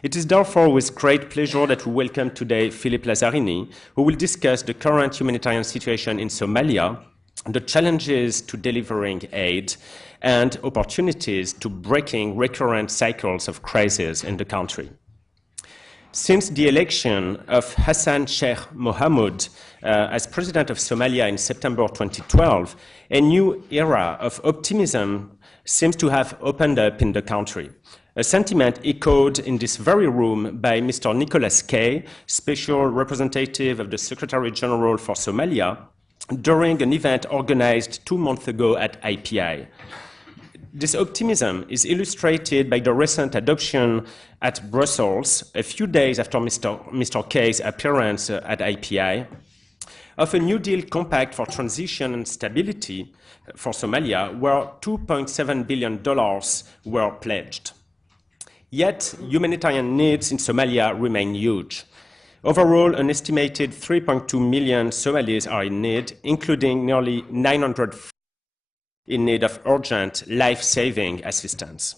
It is therefore with great pleasure that we welcome today Philippe Lazzarini, who will discuss the current humanitarian situation in Somalia, the challenges to delivering aid, and opportunities to breaking recurrent cycles of crises in the country. Since the election of Hassan Sheikh Mohamud as president of Somalia in September 2012, a new era of optimism seems to have opened up in the country. A sentiment echoed in this very room by Mr. Nicholas Kay, Special Representative of the Secretary General for Somalia, during an event organized 2 months ago at IPI. This optimism is illustrated by the recent adoption at Brussels, a few days after Mr. Kay's appearance at IPI, of a New Deal compact for transition and stability for Somalia, where $2.7 billion were pledged. Yet, humanitarian needs in Somalia remain huge. Overall, an estimated 3.2 million Somalis are in need, including nearly 900 in need of urgent, life-saving assistance.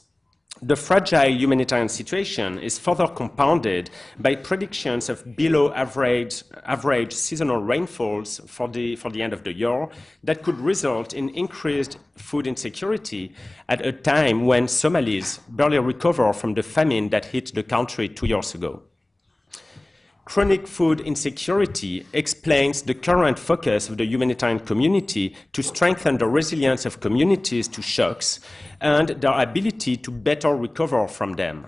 The fragile humanitarian situation is further compounded by predictions of below-average seasonal rainfalls for the end of the year that could result in increased food insecurity at a time when Somalis barely recover from the famine that hit the country 2 years ago. Chronic food insecurity explains the current focus of the humanitarian community to strengthen the resilience of communities to shocks and their ability to better recover from them.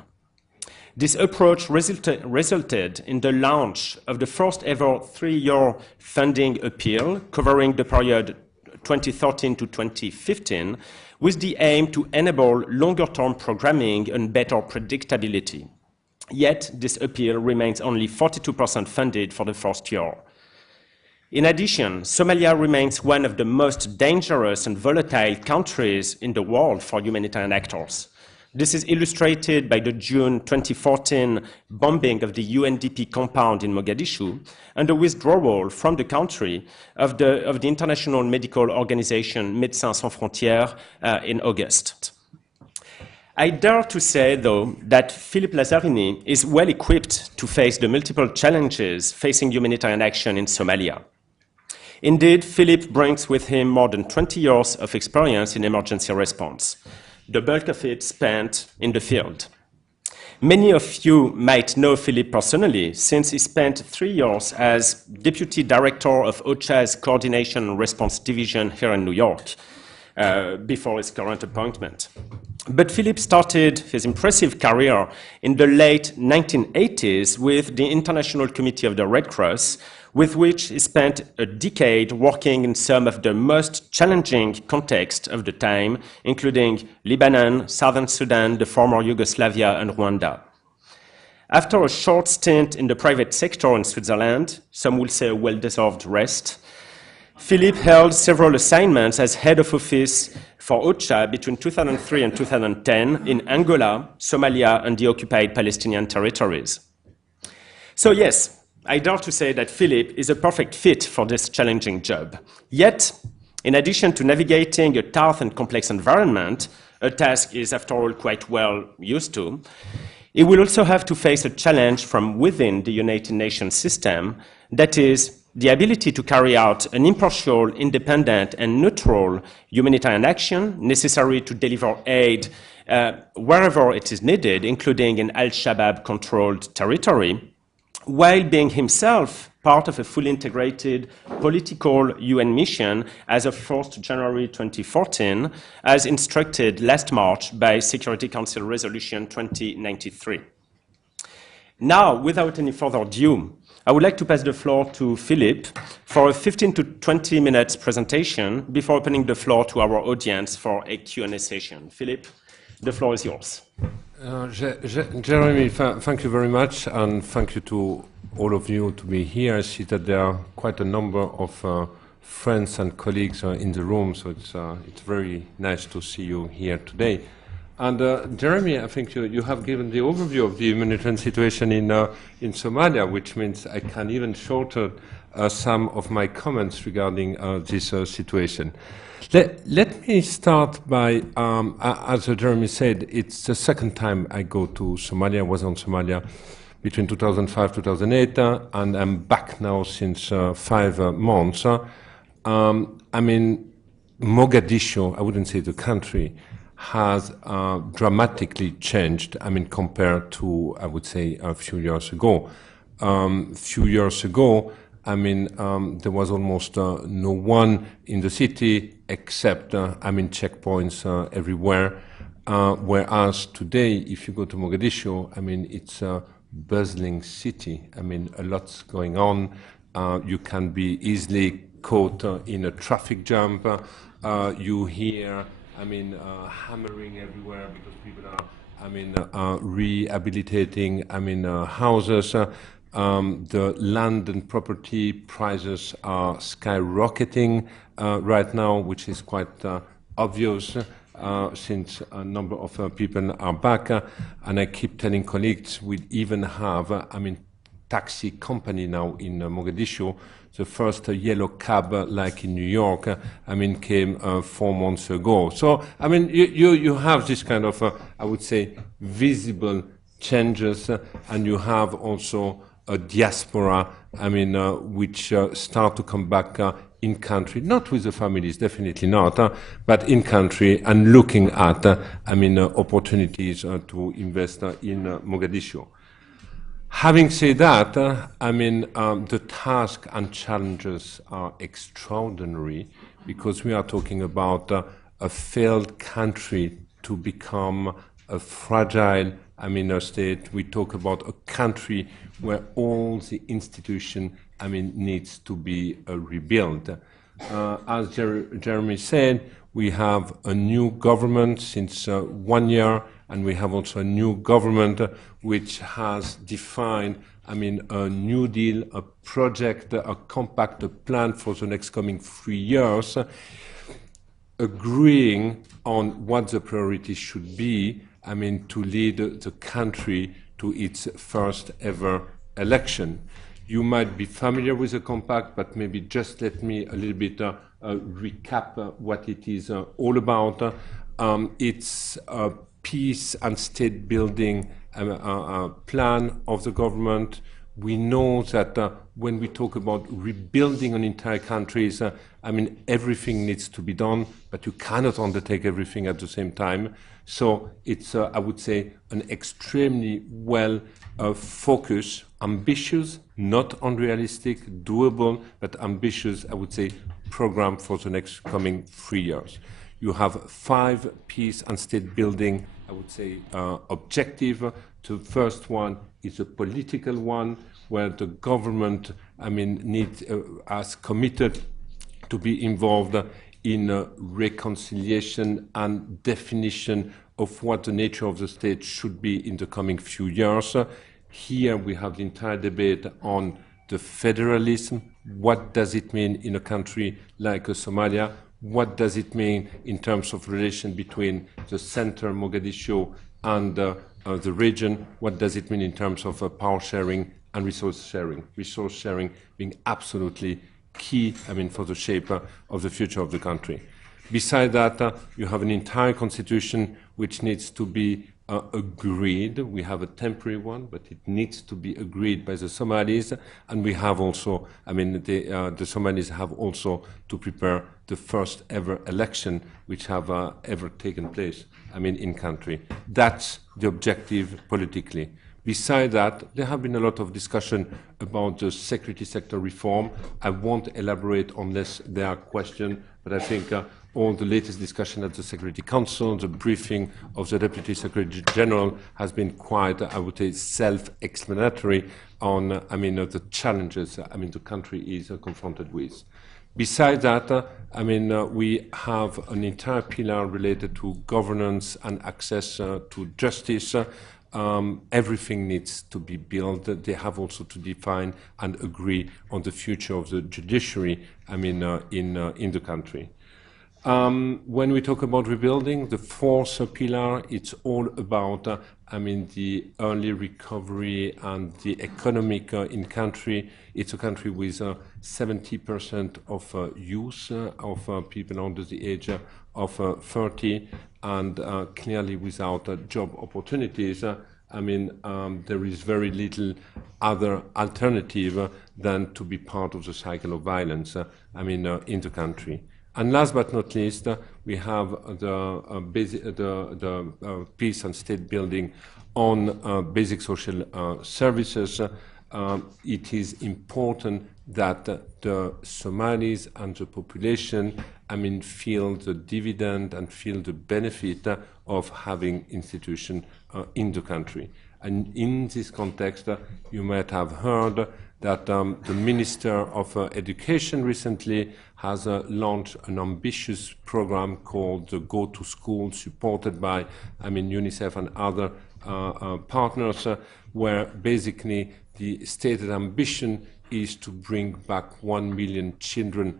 This approach resulted in the launch of the first ever 3-year funding appeal covering the period 2013 to 2015 with the aim to enable longer-term programming and better predictability. Yet, this appeal remains only 42% funded for the first year. In addition, Somalia remains one of the most dangerous and volatile countries in the world for humanitarian actors. This is illustrated by the June 2014 bombing of the UNDP compound in Mogadishu and the withdrawal from the country of the international medical organization Médecins Sans Frontières in August. I dare to say, though, that Philippe Lazzarini is well equipped to face the multiple challenges facing humanitarian action in Somalia. Indeed, Philippe brings with him more than 20 years of experience in emergency response, the bulk of it spent in the field. Many of you might know Philippe personally, since he spent 3 years as Deputy Director of OCHA's Coordination and Response Division here in New York, before his current appointment. But Philippe started his impressive career in the late 1980s with the International Committee of the Red Cross, with which he spent a decade working in some of the most challenging contexts of the time, including Lebanon, Southern Sudan, the former Yugoslavia, and Rwanda. After a short stint in the private sector in Switzerland, some will say a well-deserved rest, Philippe held several assignments as head of office for OCHA between 2003 and 2010 in Angola, Somalia, and the occupied Palestinian territories. So yes, I dare to say that Philippe is a perfect fit for this challenging job. Yet, in addition to navigating a tough and complex environment, a task he is after all quite well used to, he will also have to face a challenge from within the United Nations system, that is, the ability to carry out an impartial, independent, and neutral humanitarian action necessary to deliver aid wherever it is needed, including in Al-Shabaab-controlled territory, while being himself part of a fully integrated political UN mission as of 1st January 2014, as instructed last March by Security Council Resolution 2093. Now, without any further ado, I would like to pass the floor to Philippe for a 15 to 20 minutes presentation before opening the floor to our audience for a Q&A session. Philippe, the floor is yours. Jérémie, thank you very much, and thank you to all of you to be here. I see that there are quite a number of friends and colleagues in the room, so it's very nice to see you here today. And Jérémie, I think you have given the overview of the humanitarian situation in Somalia, which means I can even shorter some of my comments regarding this situation. Let me start by, as Jérémie said, it's the second time I go to Somalia. I was on Somalia between 2005 2008, and I'm back now since 5 months. I mean, Mogadishu, I wouldn't say the country, has dramatically changed, I mean, compared to, I would say, a few years ago. Few years ago, I mean, there was almost no one in the city except, I mean, checkpoints everywhere. Whereas today, if you go to Mogadishu, I mean, it's a bustling city. I mean, a lot's going on. You can be easily caught in a traffic jam. You hear, I mean, hammering everywhere because people are, I mean, rehabilitating, I mean, houses. The land and property prices are skyrocketing right now, which is quite obvious since a number of people are back. And I keep telling colleagues we even have, I mean, taxi company now in Mogadishu. The first yellow cab, like in New York, I mean, came 4 months ago. So, I mean, you have this kind of, I would say, visible changes, and you have also a diaspora, I mean, which start to come back in country, not with the families, definitely not, but in country and looking at, I mean, opportunities to invest in Mogadishu. Having said that, I mean, the task and challenges are extraordinary because we are talking about a failed country to become a fragile, I mean, a state. We talk about a country where all the institution, I mean, needs to be rebuilt. As Jérémie said, we have a new government since 1 year, and we have also a new government which has defined, I mean, a New Deal, a project, a compact, a plan for the next coming 3 years, agreeing on what the priorities should be, I mean, to lead the country to its first ever election. You might be familiar with the compact, but maybe just let me a little bit recap what it is all about. It's a peace and state building plan of the government. We know that when we talk about rebuilding an entire country, I mean, everything needs to be done, but you cannot undertake everything at the same time. So it's, I would say, an extremely well focused, ambitious, not unrealistic, doable, but ambitious, I would say, program for the next coming 3 years. You have 5 peace and state building, I would say, objective. The first one is a political one, where the government, I mean, has committed to be involved in reconciliation and definition of what the nature of the state should be in the coming few years. Here we have the entire debate on the federalism. What does it mean in a country like Somalia? What does it mean in terms of relation between the center, Mogadishu, and the region? What does it mean in terms of power sharing and resource sharing? Resource sharing being absolutely key, I mean, for the shape of the future of the country. Besides that, you have an entire constitution which needs to be agreed. We have a temporary one, but it needs to be agreed by the Somalis. And we have also, I mean, the Somalis have also to prepare the first ever election which have ever taken place, I mean, in country. That's the objective politically. Besides that, there have been a lot of discussion about the security sector reform. I won't elaborate unless there are questions, but I think all the latest discussion at the Security Council, the briefing of the Deputy Secretary General has been quite, I would say, self-explanatory on, I mean, the challenges, I mean, the country is confronted with. Besides that, I mean, we have an entire pillar related to governance and access to justice. Everything needs to be built. They have also to define and agree on the future of the judiciary, I mean, in the country. When we talk about rebuilding, the fourth pillar, it's all about, the early recovery and the economic in country. It's a country with 70% of youth, of people under the age of 30, and clearly without job opportunities. There is very little other alternative than to be part of the cycle of violence, in the country. And last but not least, we have the peace and state building on basic social services. It is important that the Somalis and the population, feel the dividend and feel the benefit of having institutions in the country. And in this context, you might have heard that the Minister of Education recently has launched an ambitious program called the Go to School, supported by UNICEF and other partners, where basically the stated ambition is to bring back 1 million children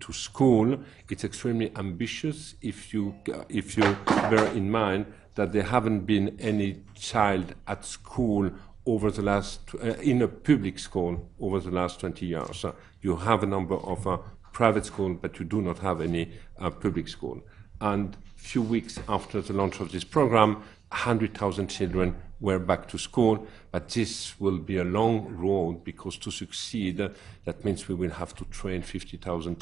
to school. It's extremely ambitious if you bear in mind that there haven't been any child at school over the last, in a public school over the last 20 years. You have a number of private schools, but you do not have any public school. And a few weeks after the launch of this program, 100,000 children were back to school, but this will be a long road, because to succeed, that means we will have to train 50,000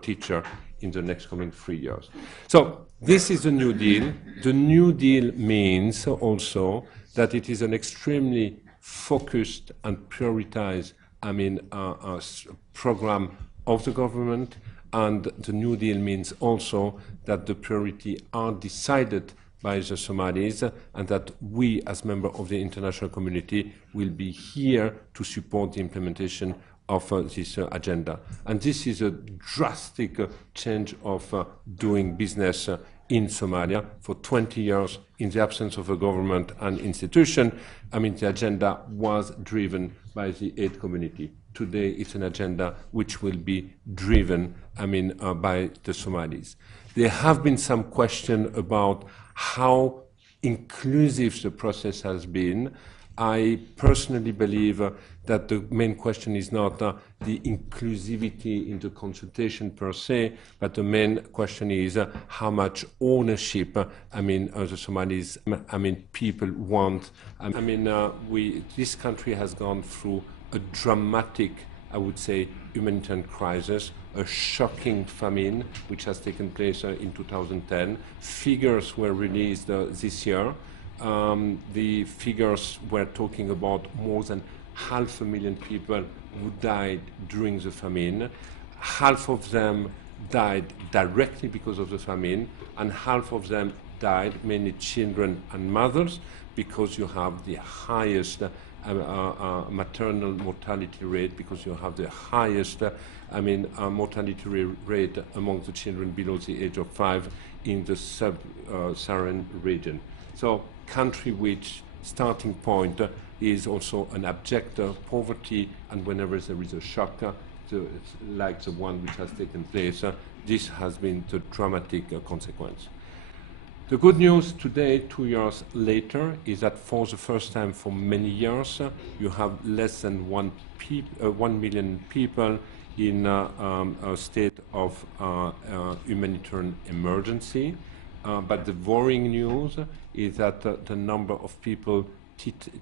teachers in the next coming 3 years. So this is the New Deal. The New Deal means also that it is an extremely focused and prioritized program of the government, and the New Deal means also that the priorities are decided by the Somalis, and that we, as members of the international community, will be here to support the implementation of this agenda. And this is a drastic change of doing business in Somalia. For 20 years, in the absence of a government and institution, the agenda was driven by the aid community. Today, it's an agenda which will be driven, by the Somalis. There have been some questions about how inclusive the process has been. I personally believe that the main question is not the inclusivity in the consultation per se, but the main question is how much ownership, the Somalis, people want. This country has gone through a dramatic, I would say, humanitarian crisis, a shocking famine which has taken place in 2010. Figures were released this year. The figures were talking about more than 500,000 people who died during the famine. Half of them died directly because of the famine, and half of them died, mainly children and mothers, because you have the highest maternal mortality rate, because you have the highest mortality rate among the children below the age of 5 in the sub-Saharan region. So country which starting point is also an abject poverty, and whenever there is a shock, like the one which has taken place, this has been the dramatic consequence. The good news today, 2 years later, is that for the first time for many years, you have less than 1 million people in a state of humanitarian emergency. But the worrying news is that the number of people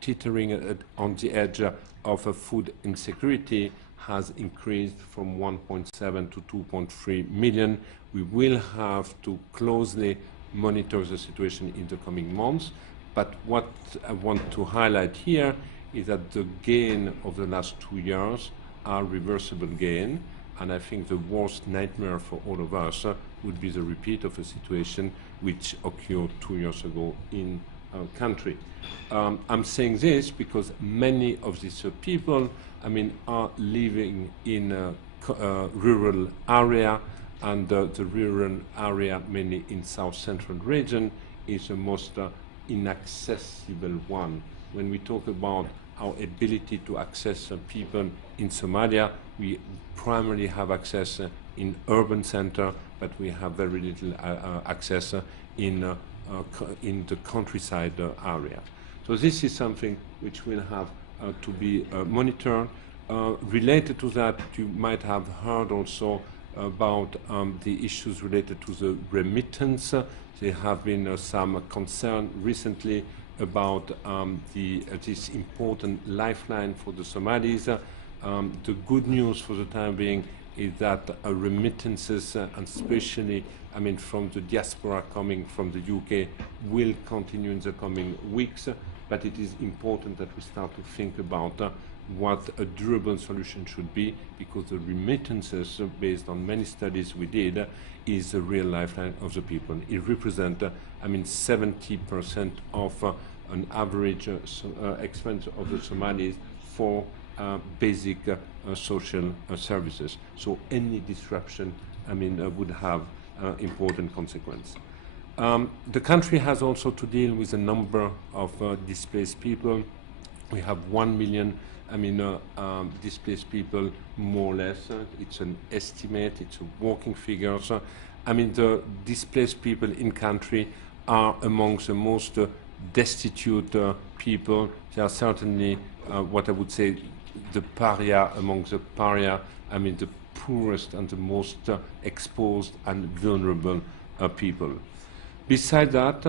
teetering on the edge of food insecurity has increased from 1.7 to 2.3 million. We will have to closely monitor the situation in the coming months. But what I want to highlight here is that the gain of the last 2 years are reversible gain. And I think the worst nightmare for all of us would be the repeat of a situation which occurred 2 years ago in our country. I'm saying this because many of these people, are living in a rural area, and the rural area, mainly in South Central region, is the most inaccessible one. When we talk about our ability to access people in Somalia, we primarily have access in urban center, but we have very little access in the countryside area. So this is something which will have to be monitored. Related to that, you might have heard also about the issues related to the remittance. There have been some concern recently about this important lifeline for the Somalis. The good news for the time being is that remittances, and especially from the diaspora coming from the UK, will continue in the coming weeks. But it is important that we start to think about what a durable solution should be, because the remittances, based on many studies we did, is the real lifeline of the people. It represents, 70% of an average expense of the Somalis for basic social services. So any disruption, would have important consequence. The country has also to deal with a number of displaced people. We have 1 million displaced people, more or less. It's an estimate, it's a working figure. So, the displaced people in country are amongst the most destitute people. They are certainly what I would say the pariah among the pariah, the poorest and the most exposed and vulnerable people. Besides that,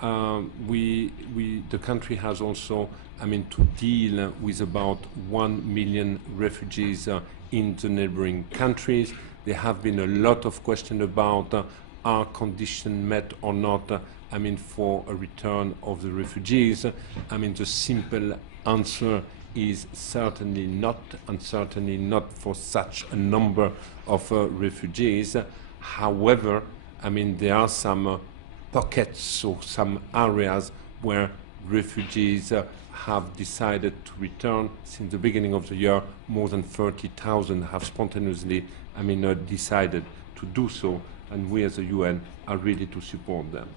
the country has also, to deal with about 1 million refugees in the neighboring countries. There have been a lot of questions about are conditions met or not, for a return of the refugees. The simple answer is certainly not, and certainly not for such a number of refugees. However, there are some pockets or some areas where refugees have decided to return. Since the beginning of the year, more than 30,000 have spontaneously decided to do so, and we as the UN are ready to support them.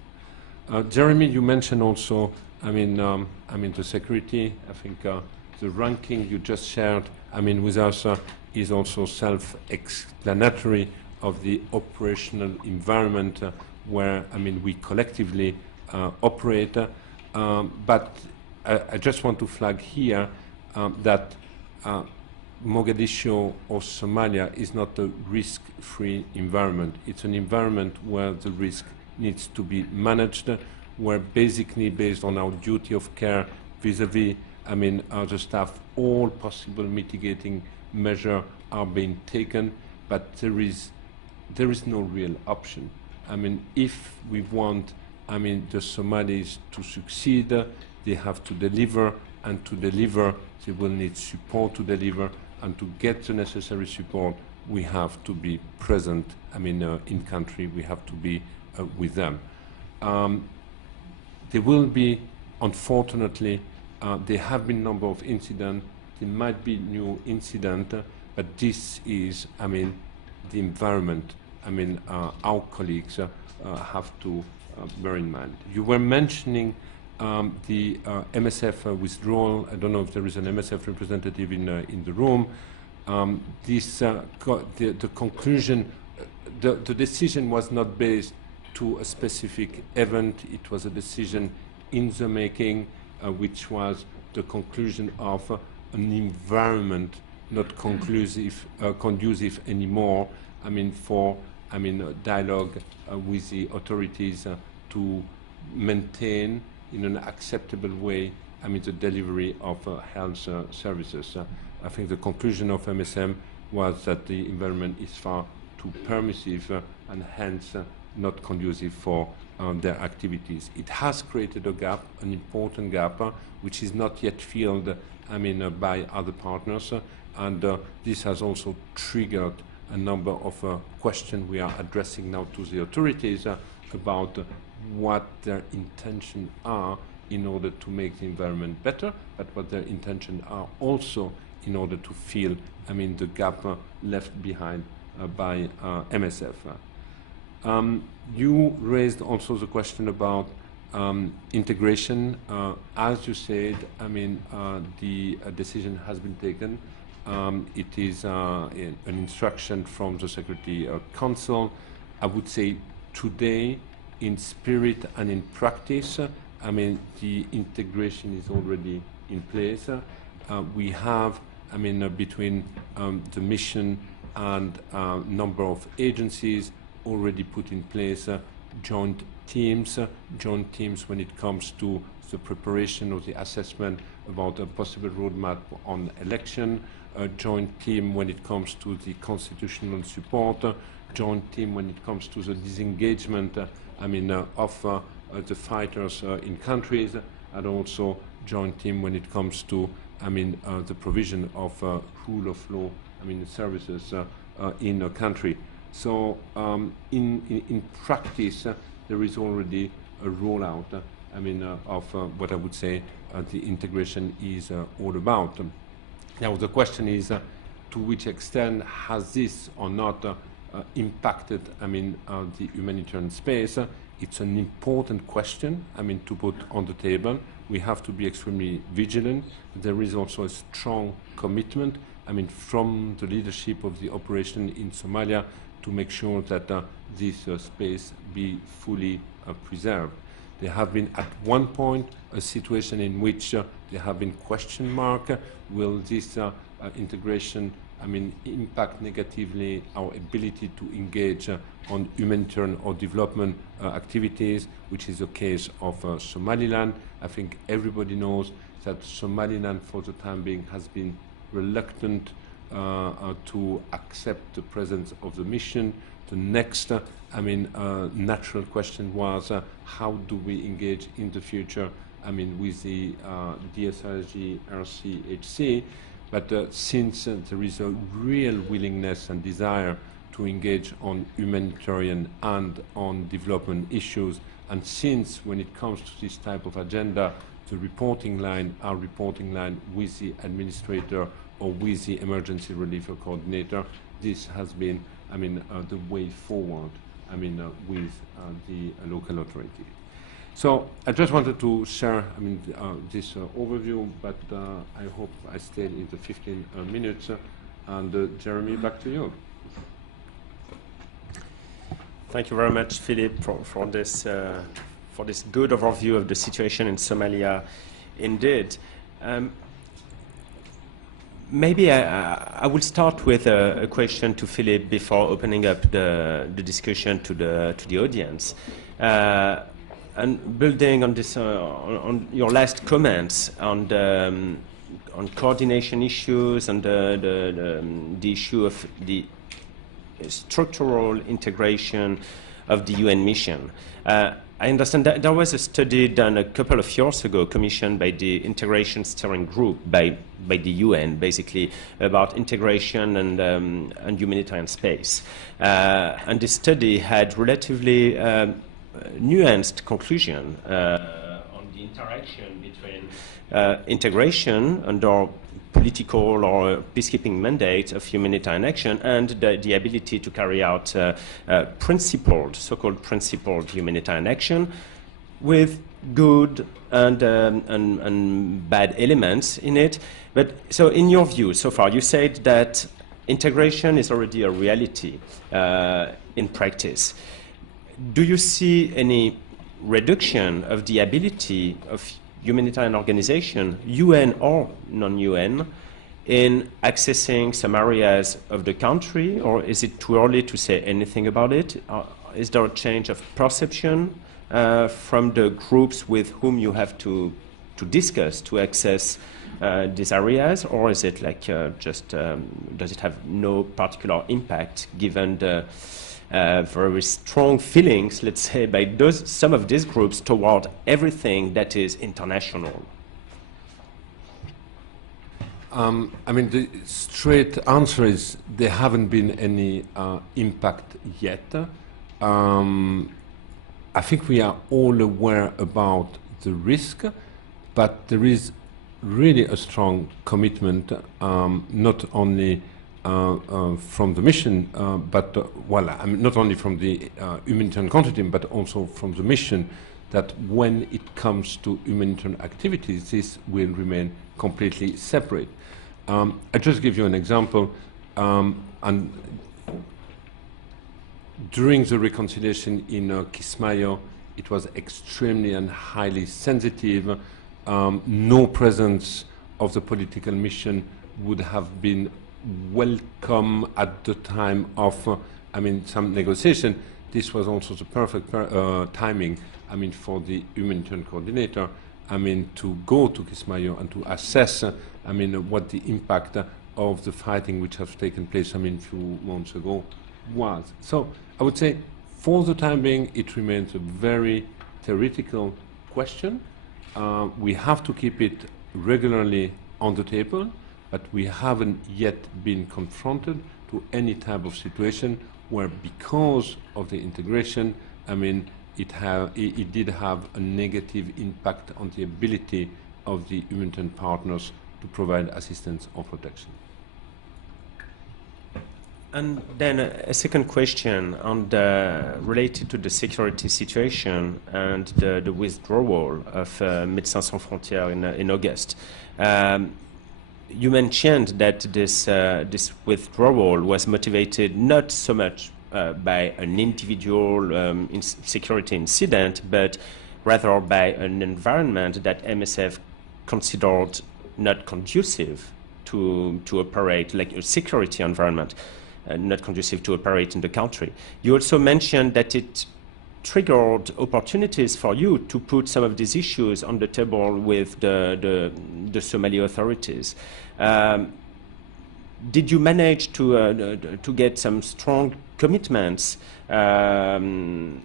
Jérémie, you mentioned also the security. I think the ranking you just shared with us is also self-explanatory of the operational environment where we collectively operate. But I just want to flag here that Mogadishu or Somalia is not a risk-free environment. It's an environment where the risk needs to be managed, where basically based on our duty of care vis-a-vis the staff, all possible mitigating measures are being taken, but there is no real option. If we want the Somalis to succeed, they have to deliver, and to deliver they will need support to deliver, and to get the necessary support we have to be present in country, we have to be with them. There will be, unfortunately, there have been a number of incidents, there might be new incidents, but this is the environment our colleagues have to bear in mind. You were mentioning the MSF withdrawal. I don't know if there is an MSF representative in the room. The conclusion, the decision was not based to a specific event. It was a decision in the making, which was the conclusion of an environment not conducive anymore. For dialogue with the authorities to maintain in an acceptable way the delivery of health services. I think the conclusion of MSM was that the environment is far too permissive and hence not conducive for their activities. It has created a gap, an important gap, which is not yet filled by other partners, and this has also triggered a number of questions we are addressing now to the authorities about what their intentions are in order to make the environment better, but what their intentions are also in order to fill the gap left behind by MSF. You raised also the question about integration. As you said, the decision has been taken. It is an instruction from the Security Council. I would say today, in spirit and in practice, I mean, the integration is already in place. We have, I mean, between the mission and number of agencies already put in place joint teams when it comes to the preparation of the assessment about a possible roadmap on election, a joint team when it comes to the constitutional support, joint team when it comes to the disengagement, I mean, of the fighters in countries, and also joint team when it comes to, I mean, the provision of rule of law, I mean, services in a country. So in practice, there is already a rollout, I mean, of what I would say the integration is all about. Now the question is, to which extent has this or not impacted, I mean, the humanitarian space? It's an important question, I mean, to put on the table. We have to be extremely vigilant. There is also a strong commitment, I mean, from the leadership of the operation in Somalia to make sure that this space be fully preserved. There have been at one point a situation in which there have been question marks. Will this integration, I mean, impact negatively our ability to engage on humanitarian or development activities, which is the case of Somaliland. I think everybody knows that Somaliland for the time being has been reluctant to accept the presence of the mission. The next, I mean, natural question was how do we engage in the future, I mean, with the DSRG, RCHC, but since there is a real willingness and desire to engage on humanitarian and on development issues, and since when it comes to this type of agenda, the reporting line, our reporting line with the administrator or with the emergency relief coordinator, this has been, I mean, the way forward, I mean, with the local authority. So I just wanted to share, I mean, this overview, but I hope I stayed in the 15 minutes. And Jérémie, back to you. Thank you very much, Philippe, for this good overview of the situation in Somalia. Indeed. Maybe I will start with a question to Philippe before opening up the discussion to the audience. And building on this, on your last comments on coordination issues and the issue of the structural integration of the UN mission. I understand that there was a study done a couple of years ago, commissioned by the Integration Steering Group by the UN, basically about integration and humanitarian space. And this study had relatively nuanced conclusion on the interaction between integration under political or peacekeeping mandate of humanitarian action and the ability to carry out principled, so-called principled humanitarian action with good and bad elements in it. But so in your view, so far, you said that integration is already a reality in practice. Do you see any reduction of the ability of humanitarian organization, UN or non-UN, in accessing some areas of the country, or is it too early to say anything about it? Is there a change of perception from the groups with whom you have to discuss to access these areas, or is it like just does it have no particular impact given the very strong feelings, let's say, by some of these groups toward everything that is international? I mean, the straight answer is there haven't been any impact yet. I think we are all aware about the risk, but there is really a strong commitment, not only from the mission, but I mean, not only from the humanitarian contact team, but also from the mission, that when it comes to humanitarian activities, this will remain completely separate. I'll just give you an example, and during the reconciliation in Kismayo, it was extremely and highly sensitive. No presence of the political mission would have been welcome at the time of, some negotiation. This was also the perfect timing, for the humanitarian coordinator, to go to Kismayo and to assess, what the impact of the fighting which has taken place, a few months ago was. So I would say, for the time being, it remains a very theoretical question. We have to keep it regularly on the table, but we haven't yet been confronted to any type of situation where, because of the integration, it did have a negative impact on the ability of the humanitarian partners to provide assistance or protection. And then a second question on related to the security situation and the withdrawal of Médecins Sans Frontières in August. You mentioned that this withdrawal was motivated not so much by an individual security incident, but rather by an environment that MSF considered not conducive to operate, like a security environment. Not conducive to operate in the country. You also mentioned that it triggered opportunities for you to put some of these issues on the table with the Somali authorities. Did you manage to get some strong commitments due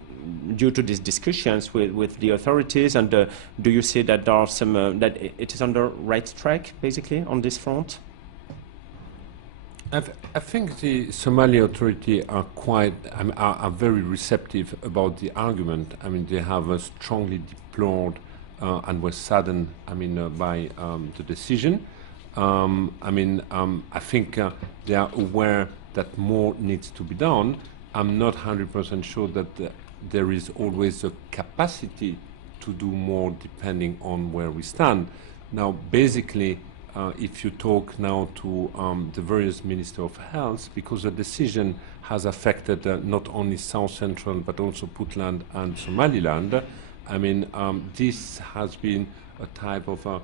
to these discussions with the authorities? And do you see that there are some that it is on the right track, basically, on this front? I think the Somali authority are are very receptive about the argument. They have strongly deplored and were saddened, by the decision. I think they are aware that more needs to be done. I'm not 100% sure that there is always a capacity to do more depending on where we stand. Now, basically, if you talk now to the various Minister of Health, because the decision has affected not only South Central but also Puntland and Somaliland, this has been a type of a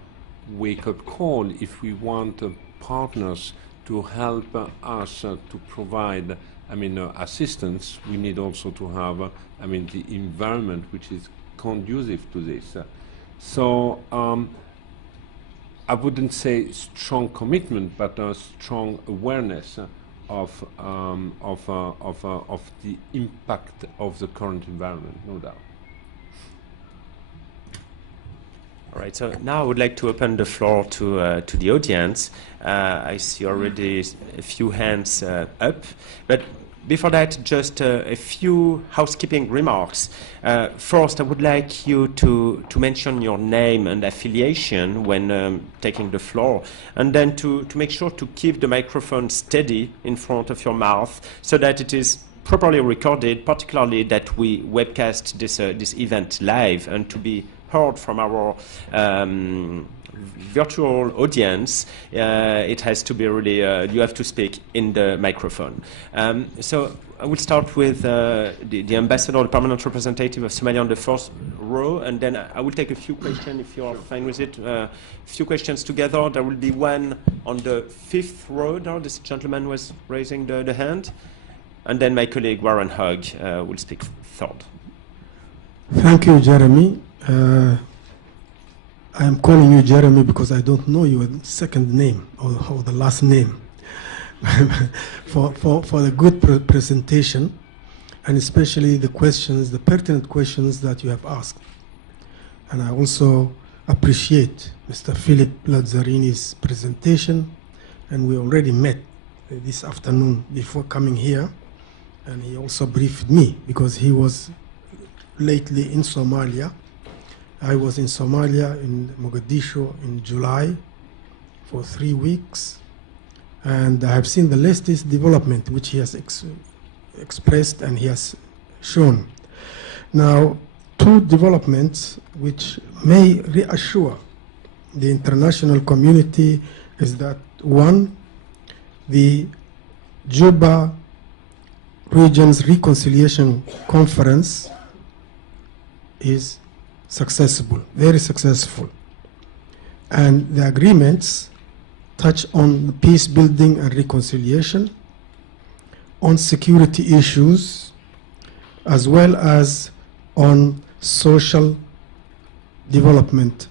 wake-up call. If we want partners to help us to provide assistance, we need also to have the environment which is conducive to this. So I wouldn't say strong commitment, but a strong awareness of the impact of the current environment, no doubt. All right. So now I would like to open the floor to the audience. I see already a few hands up, but before that, just a few housekeeping remarks. First, I would like you to mention your name and affiliation when taking the floor, and then to make sure to keep the microphone steady in front of your mouth so that it is properly recorded, particularly that we webcast this event live and to be heard from our virtual audience. It has to be really, you have to speak in the microphone. So I will start with the ambassador, the permanent representative of Somalia on the first row, and then I will take a few questions if you are fine with it. A few questions together. There will be one on the fifth row. Now, this gentleman was raising the hand. And then my colleague Warren Hogg will speak third. Thank you, Jérémie. I am calling you Jérémie because I don't know your second name or the last name. for the good presentation, and especially the questions, the pertinent questions that you have asked. And I also appreciate Mr. Philippe Lazzarini's presentation, and we already met this afternoon before coming here, and he also briefed me because he was lately in Somalia. I was in Somalia, in Mogadishu, in July for 3 weeks, and I have seen the latest development which he has expressed and he has shown. Now, two developments which may reassure the international community is that, one, the Juba Regions Reconciliation Conference is successful, very successful. And the agreements touch on peace building and reconciliation, on security issues, as well as on social development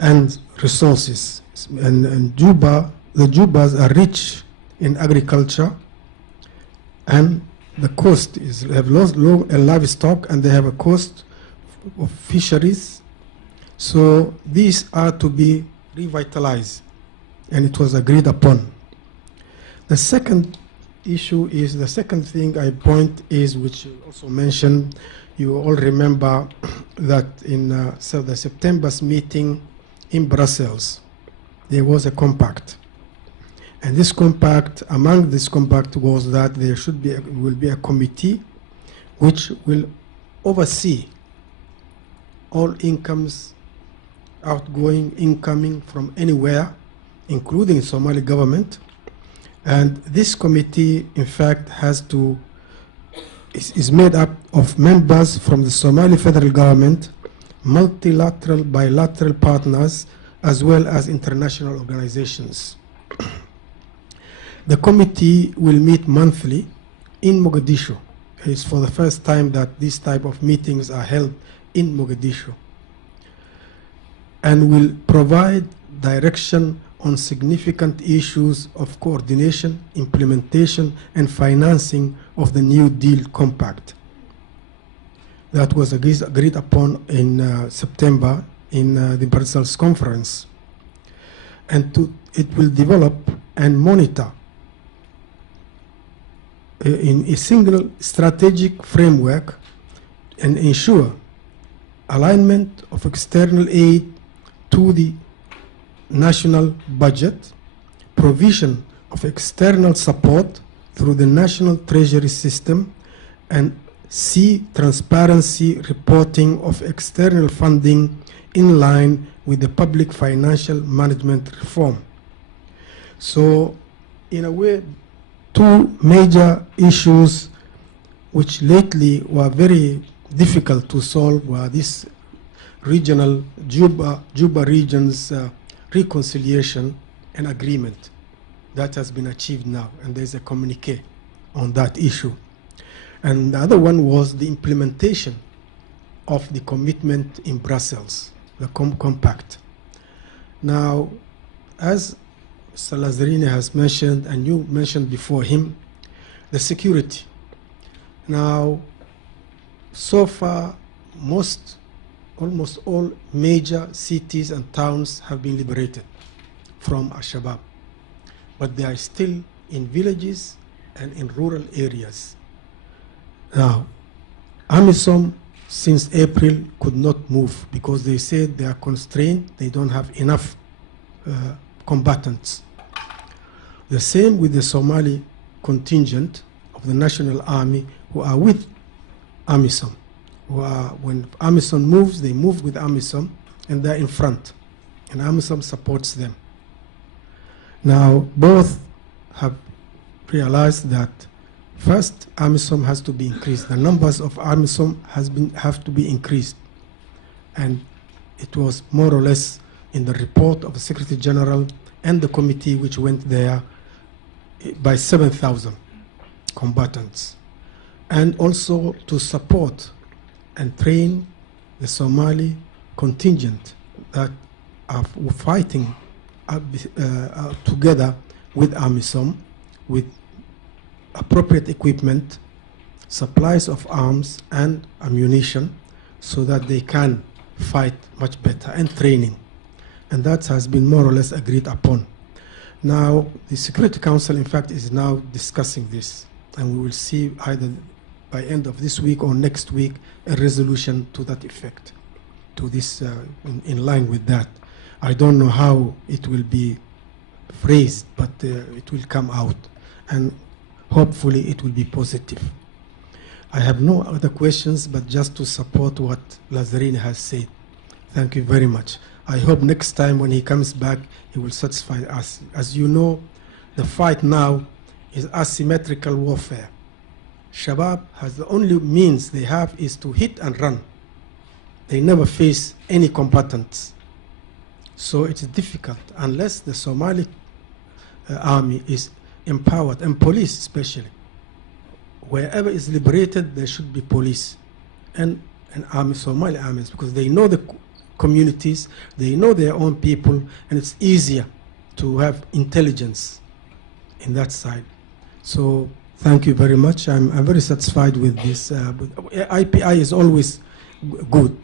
and resources. And Juba, the Jubas are rich in agriculture, and the coast is have low livestock, and they have a coast of fisheries. So these are to be revitalized, and it was agreed upon. The second issue is, the second thing I point is, which you also mentioned, you all remember that in the September's meeting in Brussels, there was a compact. And this compact, among this compact was that there will be a committee which will oversee all incomes, outgoing, incoming from anywhere, including the Somali government. And this committee, in fact, is made up of members from the Somali federal government, multilateral, bilateral partners, as well as international organizations. The committee will meet monthly in Mogadishu. It's for the first time that these type of meetings are held in Mogadishu, and will provide direction on significant issues of coordination, implementation, and financing of the New Deal Compact. That was agreed upon in September in the Brussels conference. And it will develop and monitor in a single strategic framework and ensure alignment of external aid to the national budget, provision of external support through the national treasury system, and transparency reporting of external funding in line with the public financial management reform. So, in a way, two major issues which lately were very difficult to solve were this regional Juba region's reconciliation and agreement that has been achieved now, and there's a communique on that issue. And the other one was the implementation of the commitment in Brussels, the compact. Now, as Mr. Lazzarini has mentioned, and you mentioned before him, the security. Now, so far, almost all major cities and towns have been liberated from Al-Shabaab, but they are still in villages and in rural areas. Now, AMISOM since April could not move because they said they are constrained, they don't have enough combatants. The same with the Somali contingent of the National Army who are with AMISOM. When AMISOM moves, they move with AMISOM, and they're in front, and AMISOM supports them. Now, both have realized that first, AMISOM has to be increased. The numbers of AMISOM have to be increased, and it was more or less in the report of the Secretary General and the committee which went there by 7,000 combatants, and also to support and train the Somali contingent that are fighting together with AMISOM with appropriate equipment, supplies of arms and ammunition, so that they can fight much better, and training. And that has been more or less agreed upon. Now, the Security Council, in fact, is now discussing this, and we will see either by end of this week or next week a resolution to that effect, to this, in line with that. I don't know how it will be phrased, but it will come out, and hopefully it will be positive. I have no other questions, but just to support what Lazzarini has said. Thank you very much. I hope next time when he comes back, he will satisfy us. As you know, the fight now is asymmetrical warfare. Shabab has the only means they have is to hit and run. They never face any combatants. So it's difficult unless the Somali army is empowered, and police especially. Wherever is liberated, there should be police and army, Somali armies, because they know the communities, they know their own people, and it's easier to have intelligence in that side. So thank you very much. I'm very satisfied with this. IPI is always good.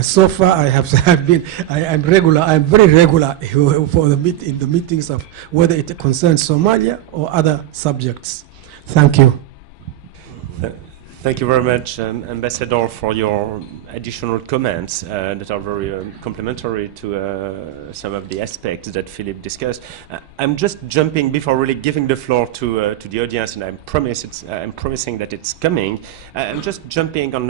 So far, I'm regular. I'm very regular for in the meetings of whether it concerns Somalia or other subjects. Thank you. Thank you very much, Ambassador, for your additional comments that are very complementary to some of the aspects that Philippe discussed. I'm just jumping before really giving the floor to the audience, and I'm promising that it's coming. I'm just jumping on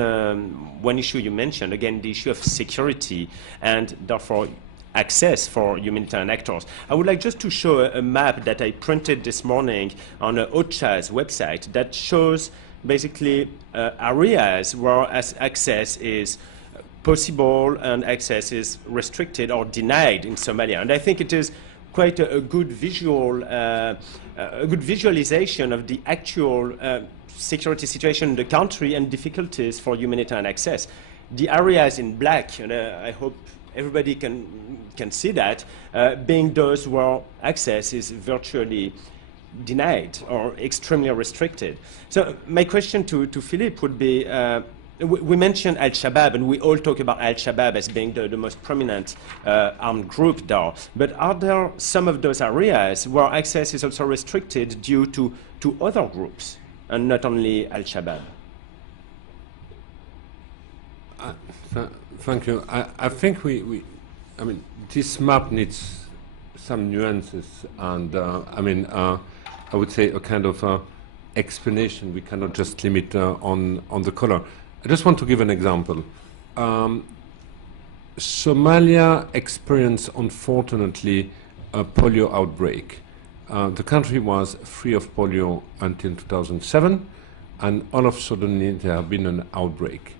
one issue you mentioned, again, the issue of security and therefore access for humanitarian actors. I would like just to show a map that I printed this morning on OCHA's website that shows basically areas where access is possible and access is restricted or denied in Somalia. And I think it is quite a good visualization of the actual security situation in the country and difficulties for humanitarian access. The areas in black, and I hope everybody can see that, being those where access is virtually denied or extremely restricted. So my question to Philippe would be, we mentioned Al-Shabaab, and we all talk about Al-Shabaab as being the most prominent armed group there. But are there some of those areas where access is also restricted due to other groups and not only Al-Shabaab? Thank you. I think I mean, this map needs some nuances, and I would say a kind of explanation. We cannot just limit on the color. I just want to give an example. Somalia experienced, unfortunately, a polio outbreak. The country was free of polio until 2007, and all of a sudden there has been an outbreak.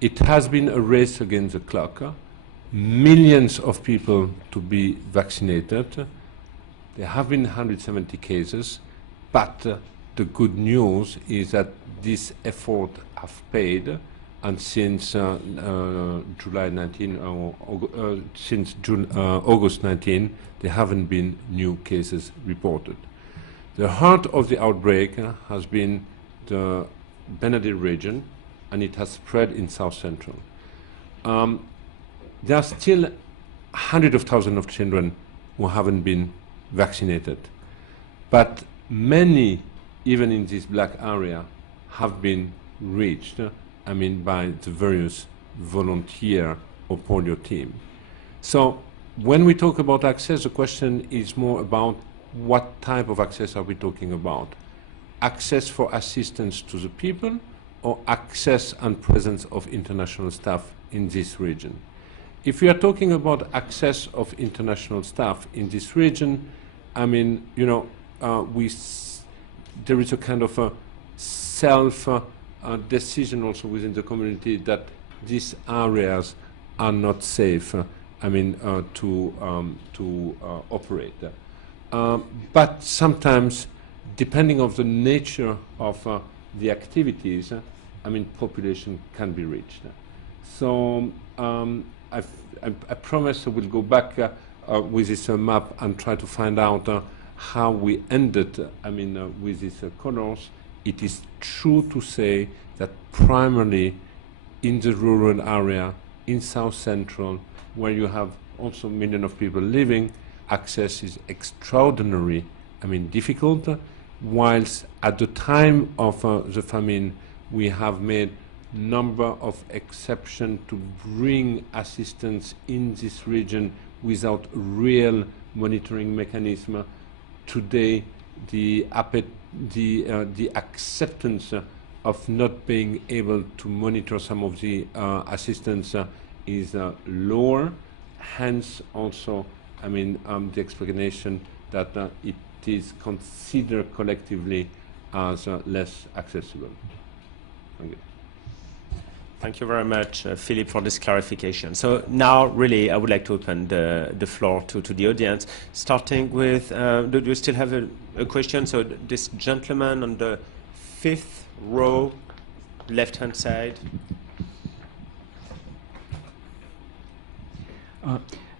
It has been a race against the clock. Millions of people to be vaccinated. There have been 170 cases, but the good news is that this effort have paid, and since July 19 or since August 19, there haven't been new cases reported. The heart of the outbreak has been the Benadryl region, and it has spread in South Central. There are still hundreds of thousands of children who haven't been vaccinated, but many, even in this black area, have been reached, by the various volunteer or polio team. So when we talk about access, the question is more about what type of access are we talking about? Access for assistance to the people, or access and presence of international staff in this region? If we are talking about access of international staff in this region, there is a kind of a self-decision also within the community that these areas are not safe, to operate. But sometimes, depending on the nature of the activities, population can be reached. So I promise I will go back with this map and try to find out how we ended, with these colors. It is true to say that primarily in the rural area, in South Central, where you have also millions of people living, access is extraordinary, difficult, whilst at the time of the famine, we have made number of exceptions to bring assistance in this region without real monitoring mechanism. Today, the acceptance of not being able to monitor some of the assistance is lower. Hence, also, the explanation that it is considered collectively as less accessible. Thank you. Thank you very much, Philippe, for this clarification. So now, really, I would like to open the floor to the audience, starting with, do you still have a question? So this gentleman on the 5th row, left-hand side.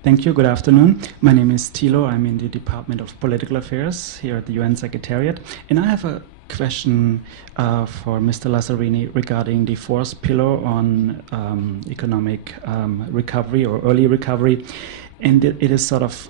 Thank you. Good afternoon. My name is Thilo. I'm in the Department of Political Affairs here at the UN Secretariat. And I have a question for Mr. Lazzarini regarding the fourth pillar on economic recovery or early recovery. And it is sort of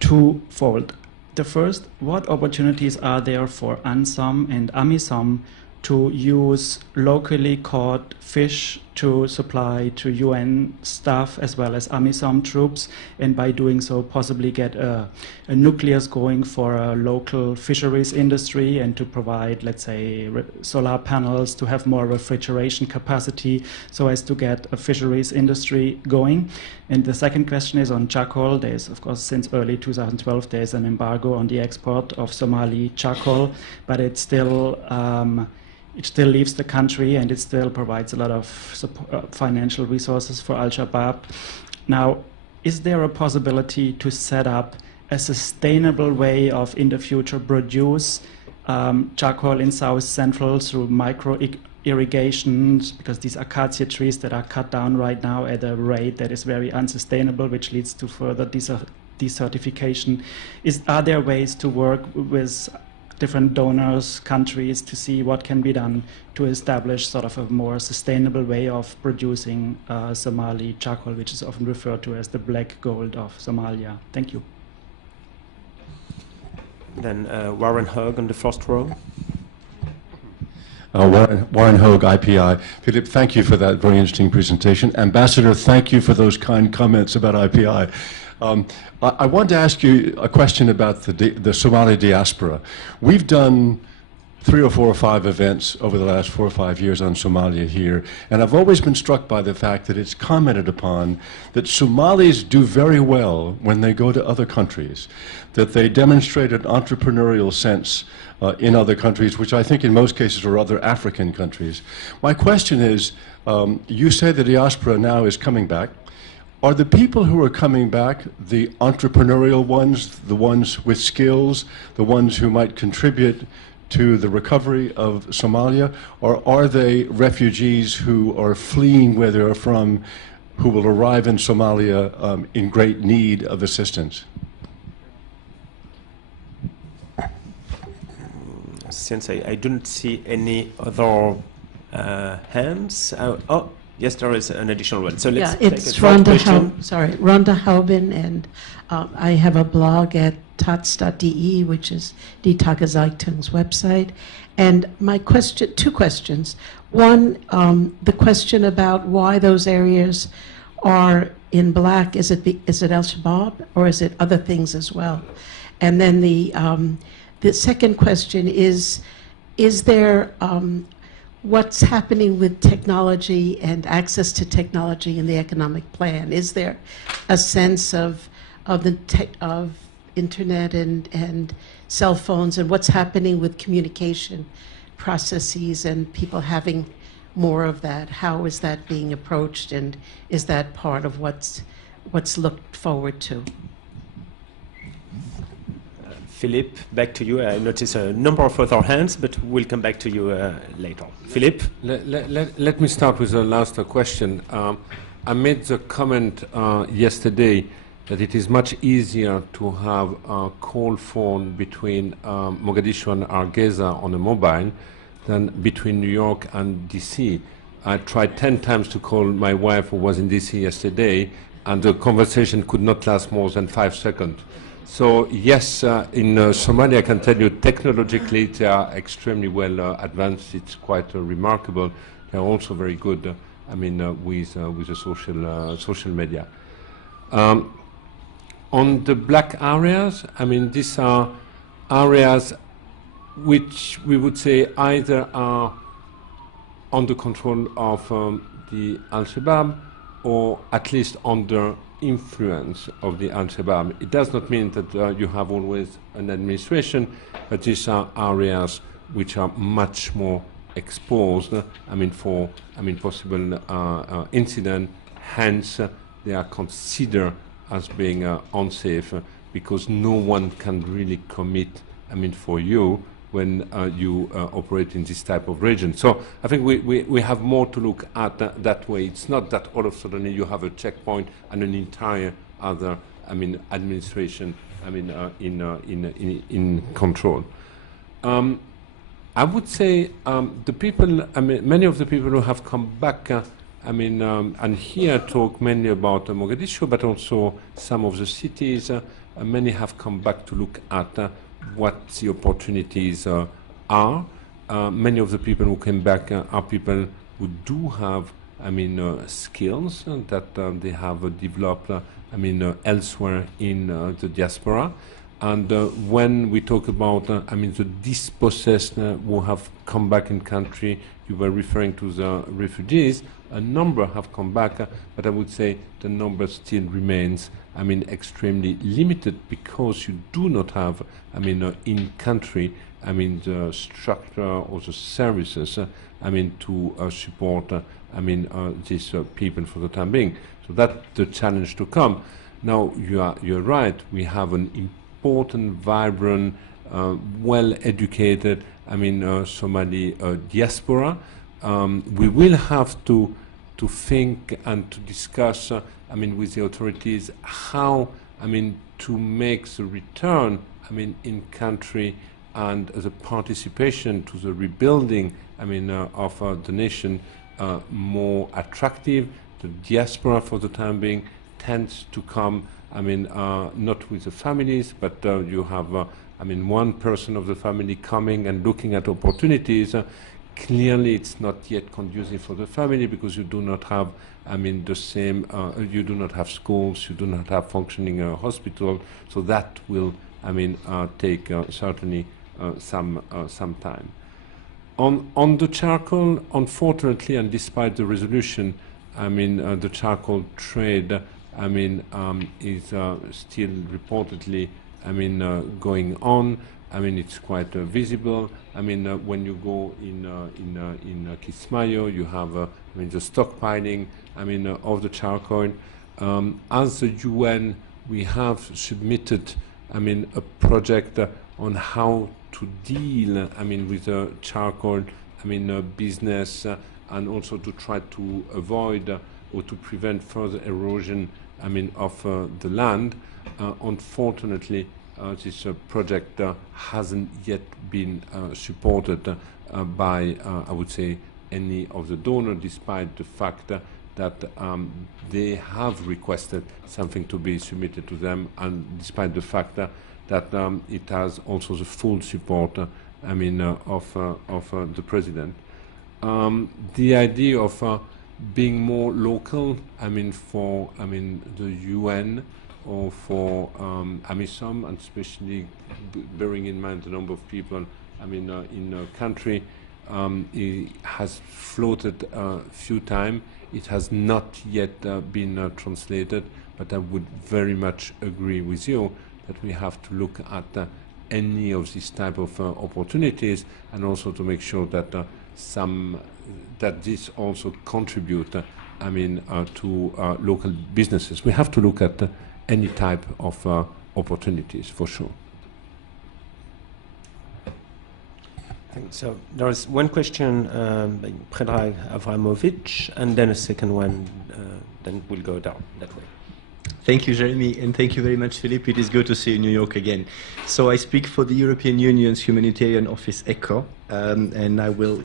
twofold. The first, what opportunities are there for ANSOM and AMISOM to use locally caught fish to supply to UN staff as well as AMISOM troops, and by doing so possibly get a nucleus going for a local fisheries industry and to provide, let's say, solar panels to have more refrigeration capacity so as to get a fisheries industry going. And the second question is on charcoal. There's, of course, since early 2012, there's an embargo on the export of Somali charcoal, but it's still it still leaves the country and it still provides a lot of financial resources for Al-Shabaab. Now, is there a possibility to set up a sustainable way of, in the future, produce charcoal in South Central through micro irrigations, because these acacia trees that are cut down right now at a rate that is very unsustainable, which leads to further desertification? Are there ways to work with different donors, countries, to see what can be done to establish sort of a more sustainable way of producing Somali charcoal, which is often referred to as the black gold of Somalia? Thank you. Then Warren Hogg on the first row. Warren Hogg, IPI. Philippe, thank you for that very interesting presentation. Ambassador, thank you for those kind comments about IPI. I wanted to ask you a question about the Somali diaspora. We've done 3 or 4 or 5 events over the last 4 or 5 years on Somalia here, and I've always been struck by the fact that it's commented upon that Somalis do very well when they go to other countries, that they demonstrate an entrepreneurial sense in other countries, which I think in most cases are other African countries. My question is, you say the diaspora now is coming back. Are the people who are coming back the entrepreneurial ones, the ones with skills, the ones who might contribute to the recovery of Somalia, or are they refugees who are fleeing where they're from, who will arrive in Somalia in great need of assistance? Since I don't see any other hands, yes, there is an additional one. So let's take it's a short question. Rhonda Haubin, and I have a blog at tats.de, which is Die Tageszeitung's website. And my question, 2 questions. One, the question about why those areas are in black. Is it Al-Shabaab or is it other things as well? And then the second question is there what's happening with technology and access to technology in the economic plan? Is there a sense of internet and cell phones, and what's happening with communication processes and people having more of that? How is that being approached, and is that part of what's looked forward to? Philippe, back to you. I notice a number of other hands, but we'll come back to you later. Philippe? Let me start with the last question. I made the comment yesterday that it is much easier to have a call phone between Mogadishu and Hargeisa on a mobile than between New York and DC. I tried 10 times to call my wife, who was in DC yesterday, and the conversation could not last more than 5 seconds. So yes, in Somalia, I can tell you technologically they are extremely well advanced. It's quite remarkable. They're also very good, with the social media. On the black areas, these are areas which we would say either are under control of the Al-Shabaab or at least under influence of the Al-Shabaab. It does not mean that you have always an administration, but these are areas which are much more exposed, for possible incident. Hence, they are considered as being unsafe because no one can really commit, for you when you operate in this type of region. So I think we have more to look at that way. It's not that all of a sudden you have a checkpoint and an entire other, administration, in control. I would say the people, many of the people who have come back, and here talk mainly about Mogadishu, but also some of the cities, many have come back to look at what the opportunities are. Many of the people who came back are people who do have, skills that they have developed, elsewhere in the diaspora. And when we talk about, the dispossessed who have come back in country, you were referring to the refugees. A number have come back, but I would say the number still remains, extremely limited because you do not have, in country, the structure or the services, to support, these people for the time being. So that's the challenge to come. Now you're right. We have an important, vibrant, well-educated, Somali diaspora. We will have to think and to discuss, with the authorities how, to make the return, in country and the participation to the rebuilding, of the nation more attractive. The diaspora, for the time being, tends to come, not with the families, but you have, one person of the family coming and looking at opportunities. Clearly, it's not yet conducive for the family because you do not have, the same, you do not have schools, you do not have functioning hospital. So that will, take certainly some time. On the charcoal, unfortunately, and despite the resolution, the charcoal trade, is still reportedly, going on. It's quite visible. When you go in Kismayo, you have, the stockpiling, of the charcoal. As the UN, we have submitted, a project on how to deal, with the charcoal, business, and also to try to avoid or to prevent further erosion, of the land. Unfortunately, this project hasn't yet been supported by, I would say, any of the donors, despite the fact that they have requested something to be submitted to them, and despite the fact that it has also the full support, of the president. The idea of being more local, for the UN or for AMISOM, and especially bearing in mind the number of people, in the country, it has floated a few times. It has not yet been translated, but I would very much agree with you that we have to look at any of these type of opportunities, and also to make sure that that this also contribute, to local businesses. We have to look at any type of opportunities for sure. So there is one question by Predrag Avramovic, and then a second one, then we'll go down that way. Thank you, Jérémie, and thank you very much, Philippe. It is good to see you in New York again. So I speak for the European Union's Humanitarian Office, ECHO, and I will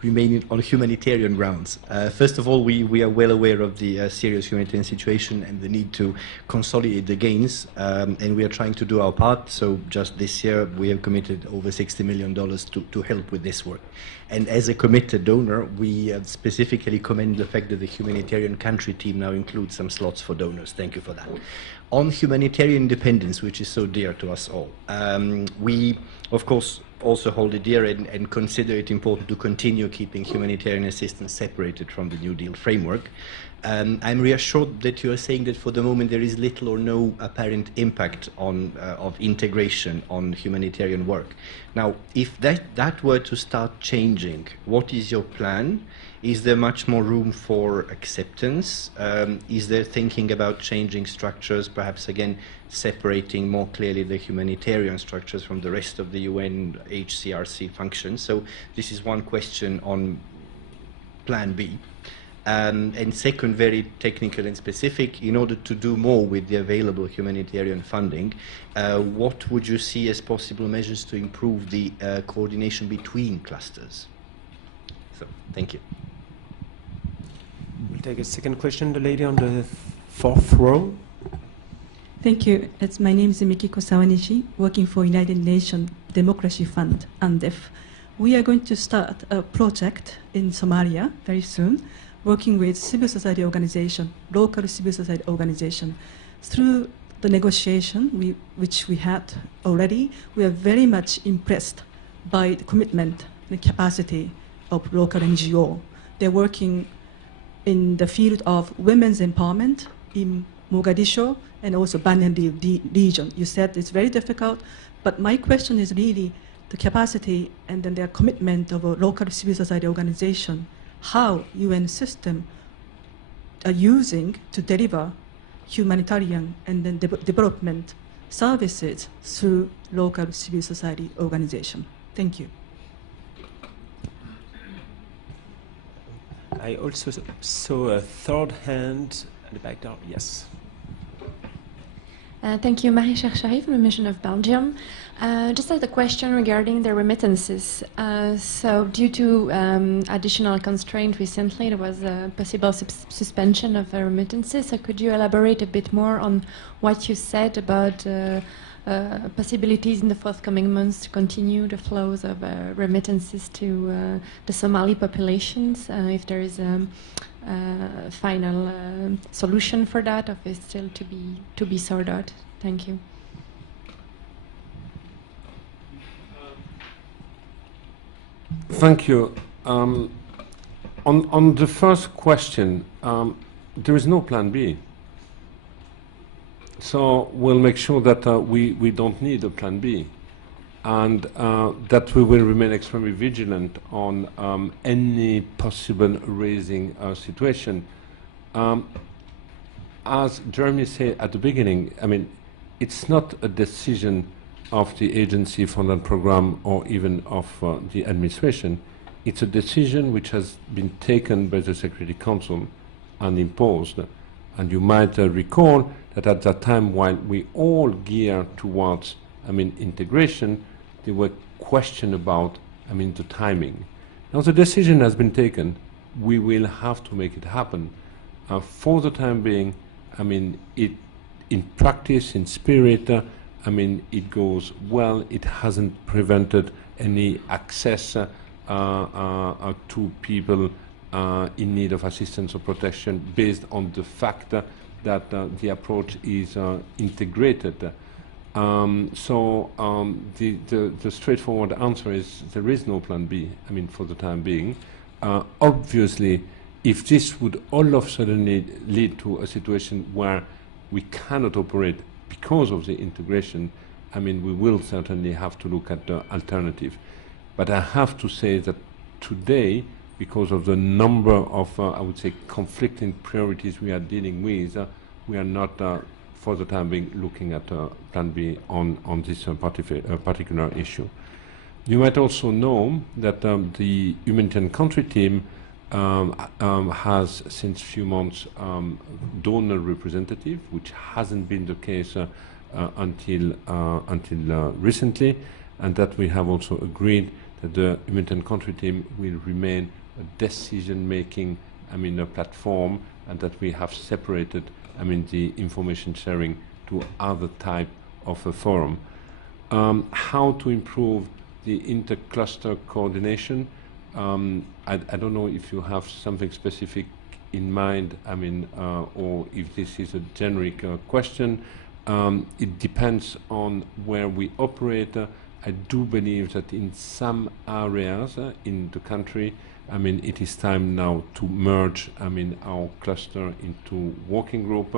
remain on humanitarian grounds. First of all, we are well aware of the serious humanitarian situation and the need to consolidate the gains, and we are trying to do our part. So just this year, we have committed over $60 million to help with this work. And as a committed donor, we specifically commend the fact that the humanitarian country team now includes some slots for donors. Thank you for that. On humanitarian independence, which is so dear to us all, we, of course, also hold it dear and consider it important to continue keeping humanitarian assistance separated from the New Deal framework. I'm reassured that you are saying that for the moment there is little or no apparent impact of integration on humanitarian work. Now, if that were to start changing, what is your plan? Is there much more room for acceptance? Is there thinking about changing structures, perhaps again separating more clearly the humanitarian structures from the rest of the UN HCRC functions? So this is one question on Plan B. And second, very technical and specific, in order to do more with the available humanitarian funding, what would you see as possible measures to improve the coordination between clusters? So, thank you. We'll take a second question, the lady on the fourth row. Thank you. My name is Mikiko Sawanishi, working for United Nations Democracy Fund, UNDEF. We are going to start a project in Somalia very soon, working with civil society organization, local civil society organization. Through the negotiation which we had already, we are very much impressed by the commitment, the capacity of local NGO. They're working in the field of women's empowerment in Mogadishu and also Banyan region. You said it's very difficult, but my question is really the capacity and then their commitment of a local civil society organization, how UN system are using to deliver humanitarian and then development services through local civil society organization. Thank you. I also saw a third hand at the back door. Yes. Thank you, Marie-Cher Sharif from the Mission of Belgium. Just as a question regarding the remittances. So due to additional constraint recently, there was a possible suspension of remittances. So could you elaborate a bit more on what you said about possibilities in the forthcoming months to continue the flows of remittances to the Somali populations, if there is a final solution for that, or if it's still to be sorted out? Thank you. Thank you. On the first question, there is no plan B. So we'll make sure that we don't need a plan B, and that we will remain extremely vigilant on any possible raising situation. As Jérémie said at the beginning, I mean, it's not a decision of the agency for that program or even of the administration. It's a decision which has been taken by the Security Council and imposed. And you might recall that at that time, while we all gear towards, integration, there were questions about, the timing. Now the decision has been taken. We will have to make it happen. For the time being, in practice, in spirit, it goes well. It hasn't prevented any access to people in need of assistance or protection based on the fact that the approach is integrated. So the straightforward answer is there is no plan B, for the time being. Obviously, if this would all of a sudden lead to a situation where we cannot operate because of the integration, we will certainly have to look at the alternative. But I have to say that today, because of the number of, I would say, conflicting priorities we are dealing with, we are not, for the time being, looking at Plan B on this particular issue. You might also know that the humanitarian country team has, since a few months, donor representative, which hasn't been the case until recently, and that we have also agreed that the humanitarian country team will remain a decision-making, a platform, and that we have separated, the information sharing to other type of a forum. How to improve the inter-cluster coordination? I don't know if you have something specific in mind, or if this is a generic question. It depends on where we operate. I do believe that in some areas in the country, it is time now to merge, our cluster into working group.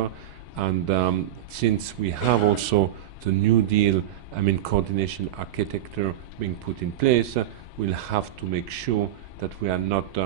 And since we have also the New Deal, coordination architecture being put in place, we'll have to make sure that we are not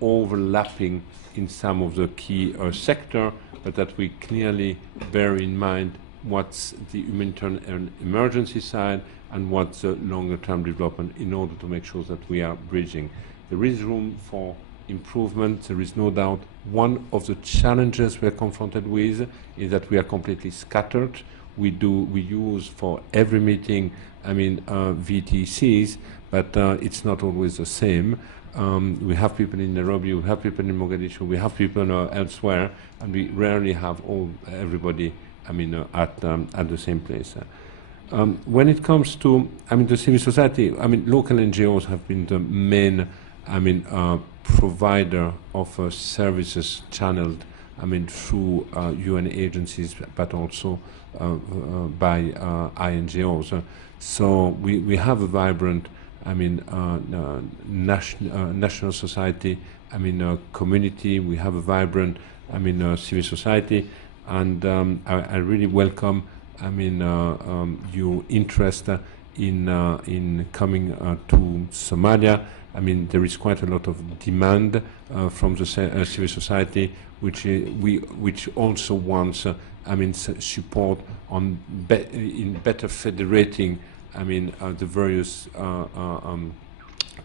overlapping in some of the key sector, but that we clearly bear in mind what's the humanitarian and emergency side and what's the longer-term development in order to make sure that we are bridging. There is room for improvement, there is no doubt. One of the challenges we're confronted with is that we are completely scattered. We use for every meeting, VTCs, but it's not always the same. We have people in Nairobi, we have people in Mogadishu, we have people elsewhere, and we rarely have everybody, at the same place. When it comes to, the civil society, local NGOs have been the main, provider of services channeled, through UN agencies, but also by INGOs. So we have a vibrant, national society, community. We have a vibrant, civil society, and I really welcome, your interest in coming to Somalia. There is quite a lot of demand from the civil society, which also wants, support on in better federating, the various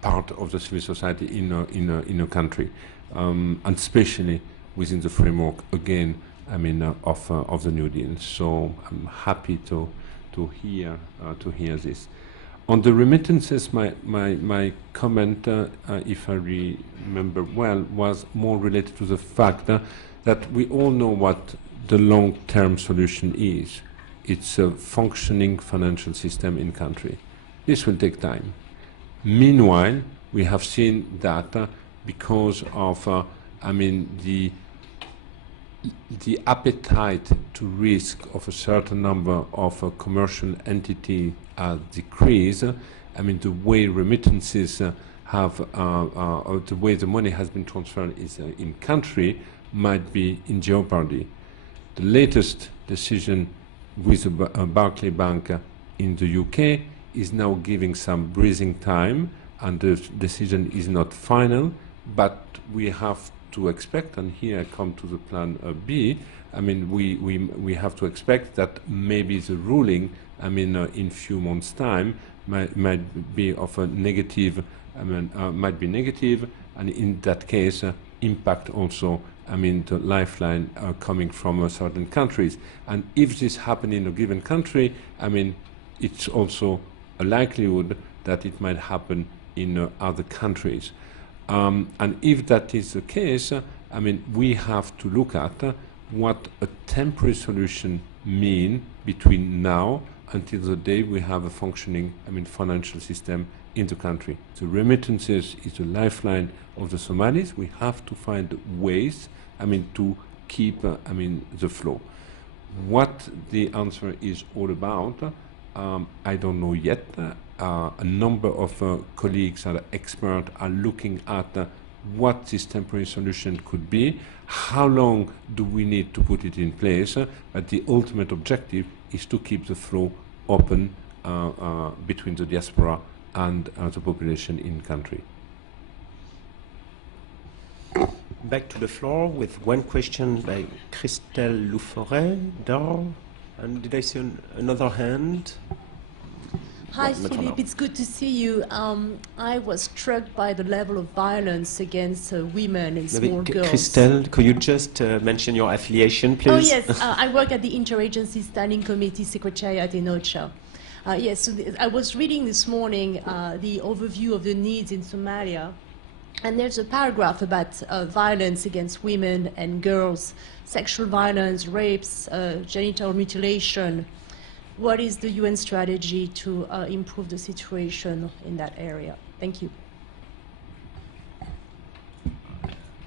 part of the civil society in a country, and especially within the framework again, of the New Deal. So I'm happy to hear this. On the remittances, my comment, if I remember well, was more related to the fact that we all know what the long-term solution is. It's a functioning financial system in country. This will take time. Meanwhile, we have seen that because of the appetite to risk of a certain number of commercial entities decrease. The way remittances have, or the way the money has been transferred is in country might be in jeopardy. The latest decision with Barclays Bank in the UK is now giving some breathing time, and the decision is not final, but we have to expect, and here I come to the plan B, we have to expect that maybe the ruling, in few months' time, might be of a negative, might be negative, and in that case, impact also, the lifeline coming from certain countries. And if this happens in a given country, it's also a likelihood that it might happen in other countries. And if that is the case, we have to look at what a temporary solution means between now until the day we have a functioning, financial system in the country. The remittances is the lifeline of the Somalis. We have to find ways, to keep, the flow. What the answer is all about, I don't know yet. A number of colleagues and experts are looking at what this temporary solution could be, how long do we need to put it in place, but the ultimate objective is to keep the flow open between the diaspora and the population in country. Back to the floor with one question by Christelle Louforet, and did I see another hand? Hi, Philippe. It's good to see you. I was struck by the level of violence against women and small girls. Christelle, could you just mention your affiliation, please? Oh, yes. I work at the Interagency Standing Committee Secretariat in OCHA. Yes, so I was reading this morning the overview of the needs in Somalia, and there's a paragraph about violence against women and girls, sexual violence, rapes, genital mutilation. What is the UN strategy to improve the situation in that area? Thank you.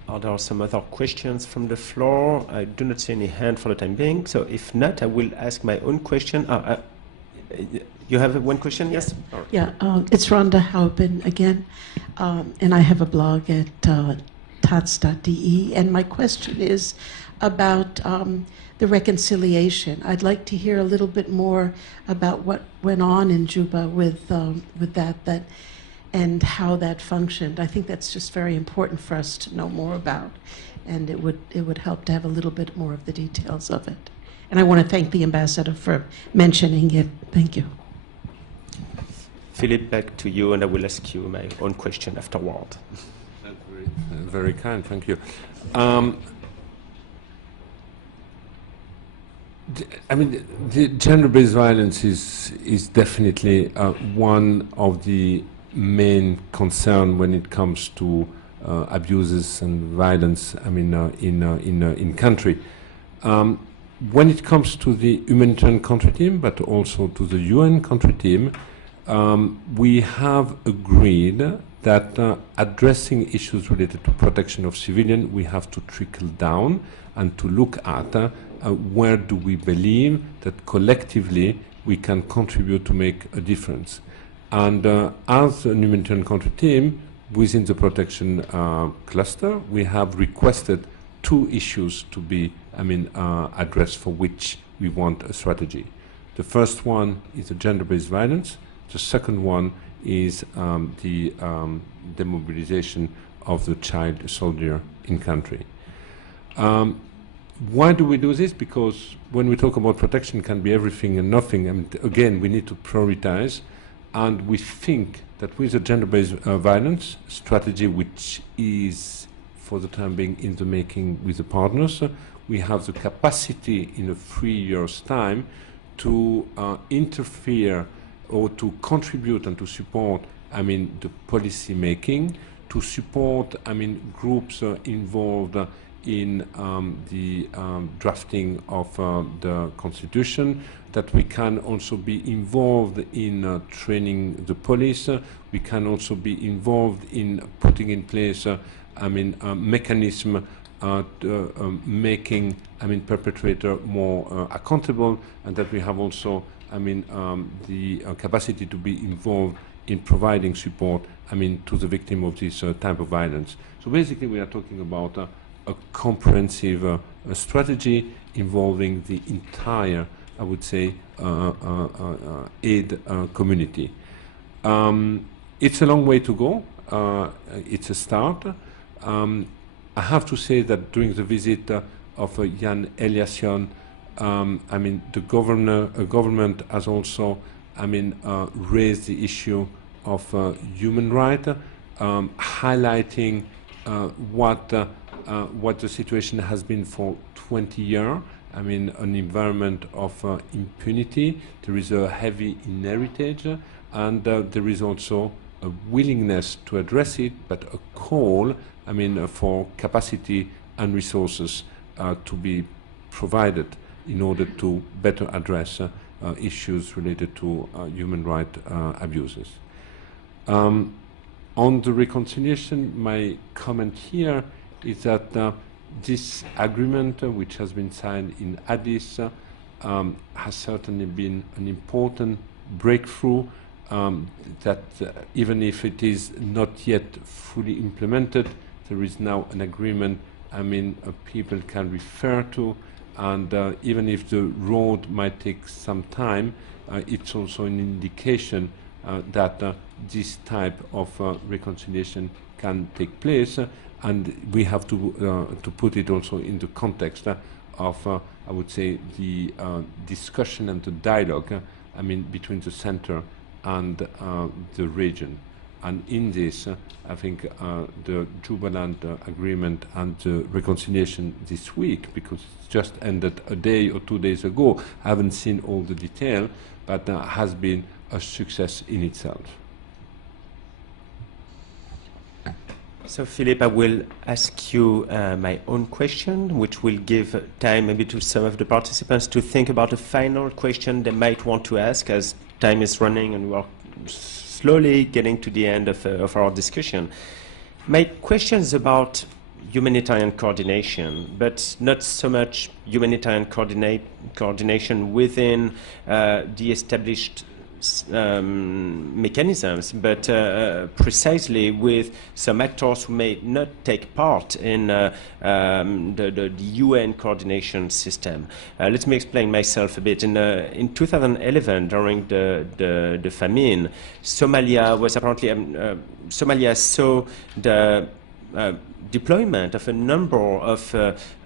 Are there some other questions from the floor? I do not see any hand for the time being, so if not, I will ask my own question. You have one question? Yes? Yeah, it's Rhonda Haubin again, and I have a blog at tots.de, and my question is about the reconciliation. I'd like to hear a little bit more about what went on in Juba with that and how that functioned. I think that's just very important for us to know more about, and it would help to have a little bit more of the details of it. And I want to thank the ambassador for mentioning it. Thank you. Philippe, back to you, and I will ask you my own question afterward. That's very kind, thank you. I mean, the gender-based violence is definitely one of the main concern when it comes to abuses and violence. I mean, in country. When it comes to the humanitarian country team, but also to the UN country team, we have agreed that addressing issues related to protection of civilians, we have to trickle down and to look at where do we believe that collectively we can contribute to make a difference. And as a humanitarian country team, within the protection cluster, we have requested 2 issues to be addressed for which we want a strategy. The first one is the gender-based violence. The second one is the demobilization of the child soldier in country. Why do we do this? Because when we talk about protection, it can be everything and nothing. I mean, again, we need to prioritize, and we think that with the gender-based violence strategy, which is for the time being in the making with the partners, we have the capacity in a 3 years' time to interfere or to contribute and to support, the policy making, to support, groups involved in the drafting of the constitution, that we can also be involved in training the police. We can also be involved in putting in place a mechanism making perpetrator more accountable, and that we have also the capacity to be involved in providing support to the victim of this type of violence. So basically we are talking about a comprehensive strategy involving the entire, I would say, aid community. It's a long way to go. It's a start. I have to say that during the visit of Jan Eliasson, the government has also, raised the issue of human rights, highlighting what the situation has been for 20 years. An environment of impunity. There is a heavy inheritage, and there is also a willingness to address it, but a call, for capacity and resources to be provided in order to better address issues related to human rights abuses. On the reconciliation, my comment here is that this agreement, which has been signed in Addis, has certainly been an important breakthrough, that even if it is not yet fully implemented, there is now an agreement people can refer to, and even if the road might take some time, it's also an indication that this type of reconciliation can take place, and we have to put it also in the context of, I would say, the discussion and the dialogue, between the center and the region. And in this, I think the Jubaland agreement and the reconciliation this week, because it's just ended a day or 2 days ago, I haven't seen all the detail, but has been a success in itself. So, Philippe, I will ask you my own question, which will give time maybe to some of the participants to think about a final question they might want to ask, as time is running and we are slowly getting to the end of our discussion. My question is about humanitarian coordination, but not so much humanitarian coordination within the established mechanisms, but precisely with some actors who may not take part in the UN coordination system. Let me explain myself a bit. In 2011, during the famine, Somalia was apparently Somalia saw the deployment of a number of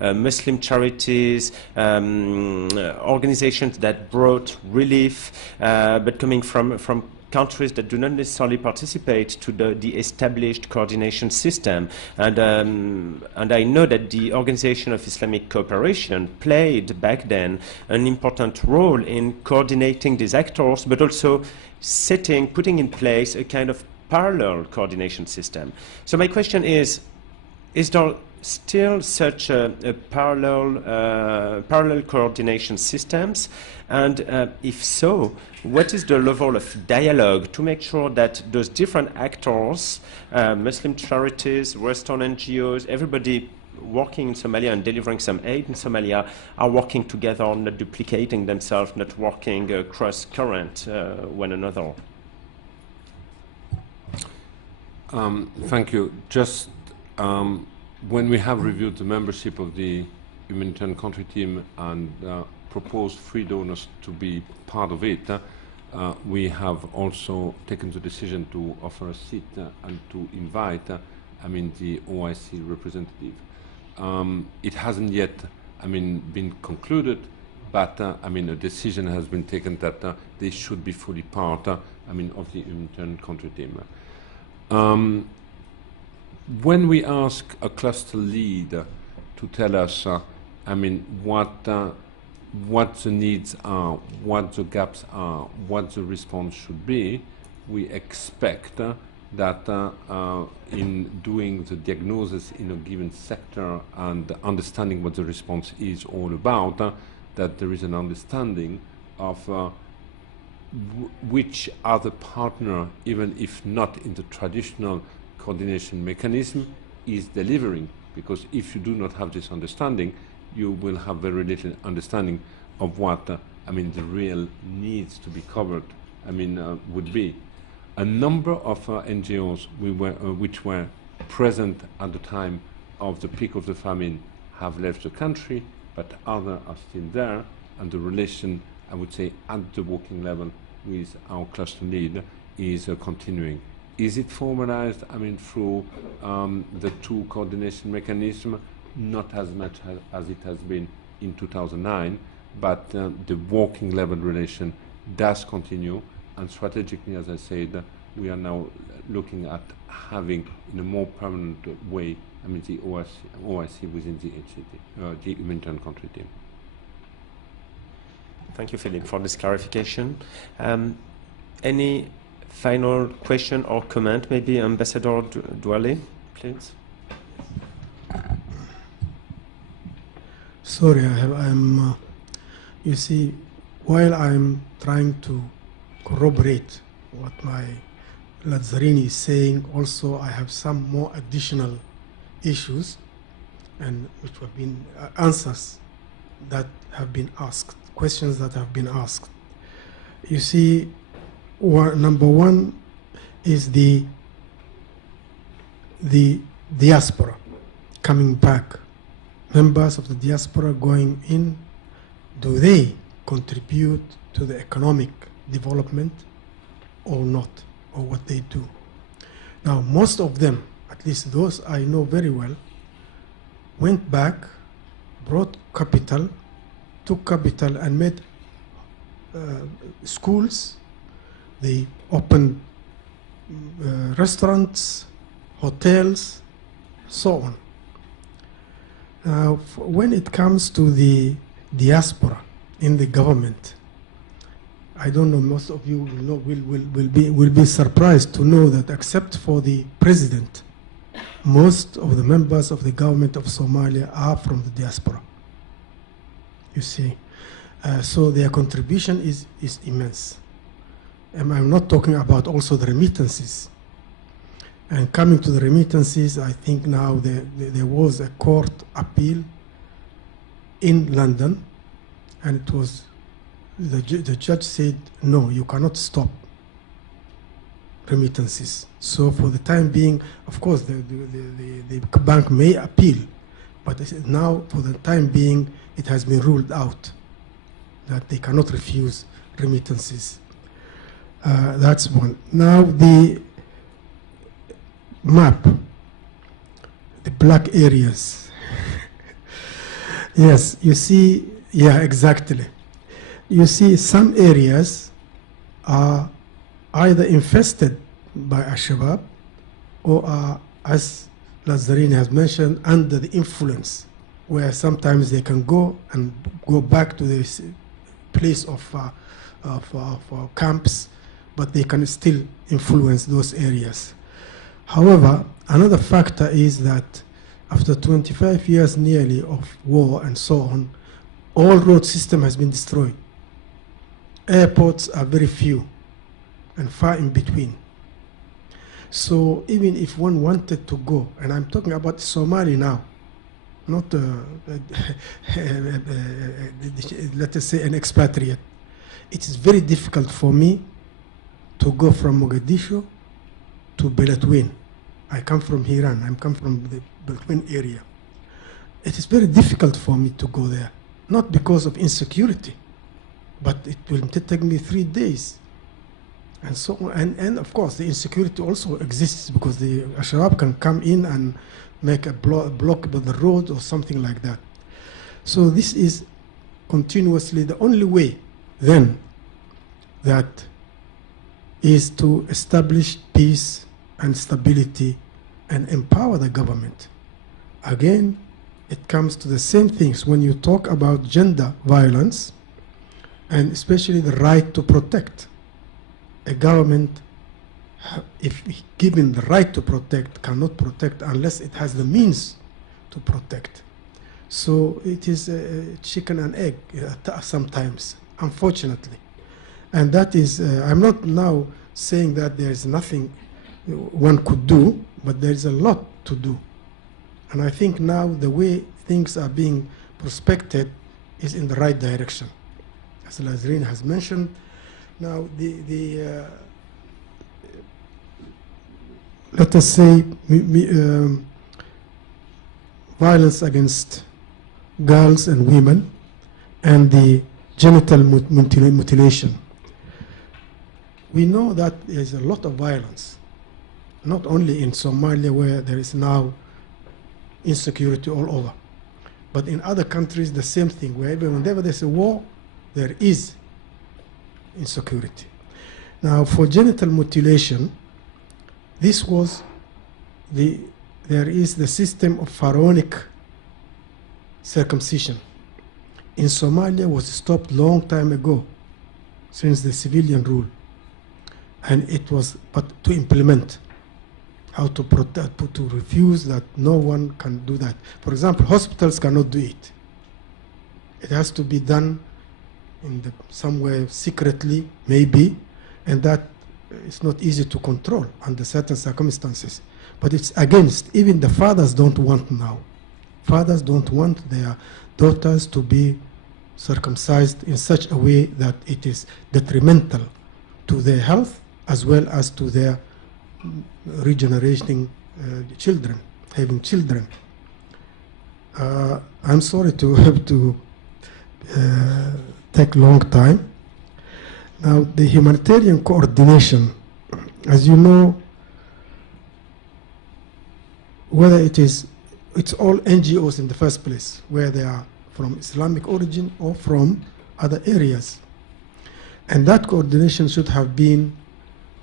Muslim charities, organizations that brought relief, but coming from countries that do not necessarily participate to the established coordination system. And I know that the Organization of Islamic Cooperation played back then an important role in coordinating these actors, but also putting in place a kind of parallel coordination system. So my question is there still such a parallel coordination systems? And if so, what is the level of dialogue to make sure that those different actors, Muslim charities, Western NGOs, everybody working in Somalia and delivering some aid in Somalia are working together, not duplicating themselves, not working cross-current one another? Thank you. Just when we have reviewed the membership of the humanitarian country team and proposed 3 donors to be part of it, we have also taken the decision to offer a seat and to invite, the OIC representative. It hasn't yet, been concluded, but a decision has been taken that they should be fully part, of the humanitarian country team. When we ask a cluster lead to tell us, what the needs are, what the gaps are, what the response should be, we expect that in doing the diagnosis in a given sector and understanding what the response is all about, that there is an understanding of which other partner, even if not in the traditional coordination mechanism, is delivering. Because if you do not have this understanding, you will have very little understanding of what the real needs to be covered would be. A number of NGOs which were present at the time of the peak of the famine have left the country, but others are still there, and the relation, I would say, at the working level with our cluster lead is continuing. Is it formalized, through the 2 coordination mechanisms? Not as much as it has been in 2009, but the working level relation does continue, and strategically, as I said, we are now looking at having, in a more permanent way, the OIC within the HCT, the humanitarian country team. Thank you, Philippe, for this clarification. Any final question or comment? Maybe Ambassador Douale, please. Sorry, I'm. You see, while I'm trying to corroborate what my Lazzarini is saying, also I have some more additional issues, and which have been answers that have been asked, questions that have been asked. You see, number one is the diaspora coming back. Members of the diaspora going in, do they contribute to the economic development or not, or what they do? Now, most of them, at least those I know very well, went back, brought capital, took capital and made schools. They opened restaurants, hotels, so on. When it comes to the diaspora in the government, I don't know, most of you will be surprised to know that except for the president, most of the members of the government of Somalia are from the diaspora. You see, so their contribution is immense. And I'm not talking about also the remittances. And coming to the remittances, I think now there was a court appeal in London, and it was the judge said, no, you cannot stop remittances. So for the time being, of course, the bank may appeal, but now for the time being, it has been ruled out that they cannot refuse remittances. That's one. Now the map, the black areas. Yes, you see, yeah, exactly. You see some areas are either infested by Al-Shabaab or are, as Lazzarini has mentioned, under the influence, where sometimes they can go back to this place of camps, but they can still influence those areas. However, another factor is that after 25 years nearly of war and so on, all road system has been destroyed. Airports are very few and far in between. So even if one wanted to go, and I'm talking about Somalia now, not let us say an expatriate, it is very difficult for me to go from Mogadishu to Beledweyne. I come from Hiran, I come from the Beledweyne area. It is very difficult for me to go there, not because of insecurity, but it will take me 3 days. And so, and of course, the insecurity also exists because the Al-Shabaab can come in and make a block the road or something like that. So this is continuously the only way then that is to establish peace and stability and empower the government. Again, it comes to the same things when you talk about gender violence and especially the right to protect. A government, if given the right to protect, cannot protect unless it has the means to protect. So it is a chicken and egg sometimes, unfortunately. And that is, I'm not now saying that there is nothing one could do, but there is a lot to do. And I think now the way things are being prospected is in the right direction. As Lazzarini has mentioned, now let us say violence against girls and women and the genital mutilation. We know that there is a lot of violence, not only in Somalia where there is now insecurity all over, but in other countries the same thing, whenever there's a war, there is insecurity. Now for genital mutilation, this was there is the system of pharaonic circumcision. In Somalia was stopped long time ago, since the civilian rule. And it was, but to implement, how to protect, to refuse that no one can do that. For example, hospitals cannot do it. It has to be done in somewhere secretly, maybe, and that it's not easy to control under certain circumstances. But it's against, even the fathers don't want now. Fathers don't want their daughters to be circumcised in such a way that it is detrimental to their health as well as to their regenerating children, having children. I'm sorry to have to take long time. Now, the humanitarian coordination, as you know, whether it's all NGOs in the first place, where they are from Islamic origin or from other areas. And that coordination should have been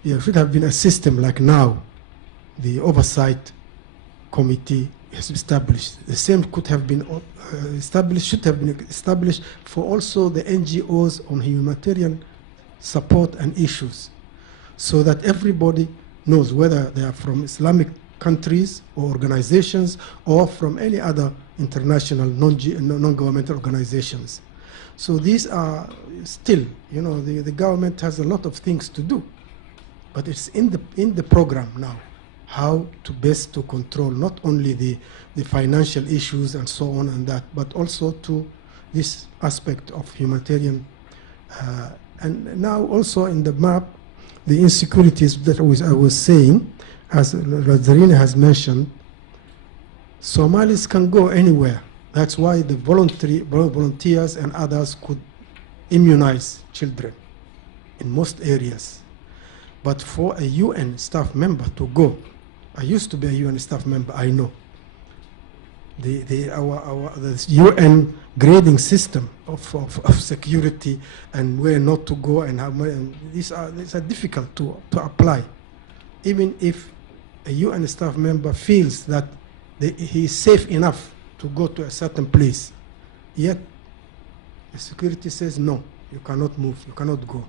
a system like now, the oversight committee is established. The same could have been established, should have been established for also the NGOs on humanitarian support and issues, so that everybody knows whether they are from Islamic countries or organizations or from any other international non-governmental organizations. So these are still, you know, the government has a lot of things to do, but it's in the program now, how to best to control not only the financial issues and so on and that, but also to this aspect of humanitarian And now also in the map, the insecurities that I was saying, as Lazzarini has mentioned, Somalis can go anywhere. That's why the volunteers and others could immunize children in most areas. But for a UN staff member to go, I used to be a UN staff member, I know. The UN grading system of security and where not to go and how these are difficult to apply. Even if a UN staff member feels that he is safe enough to go to a certain place, yet the security says no, you cannot move, you cannot go.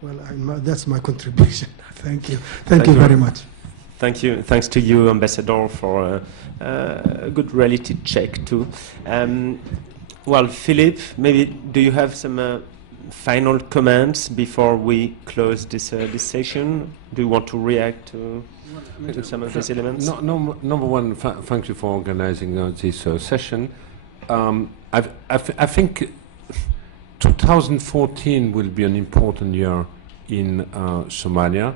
Well, that's my contribution. Thank you. Thank you very much. Thank you. Thanks to you, Ambassador, for a good reality check too. Well, Philippe, maybe do you have some final comments before we close this session? Do you want to react to some of these elements? Number one, thank you for organizing this session. I think 2014 will be an important year in Somalia.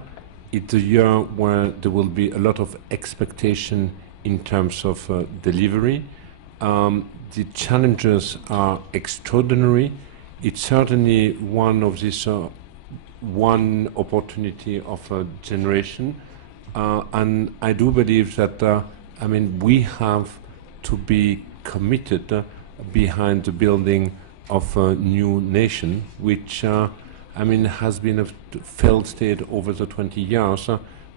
It's a year where there will be a lot of expectation in terms of delivery. The challenges are extraordinary. It's certainly one of these one opportunity of a generation, and I do believe that we have to be committed behind the building of a new nation, which has been a failed state over the 20 years.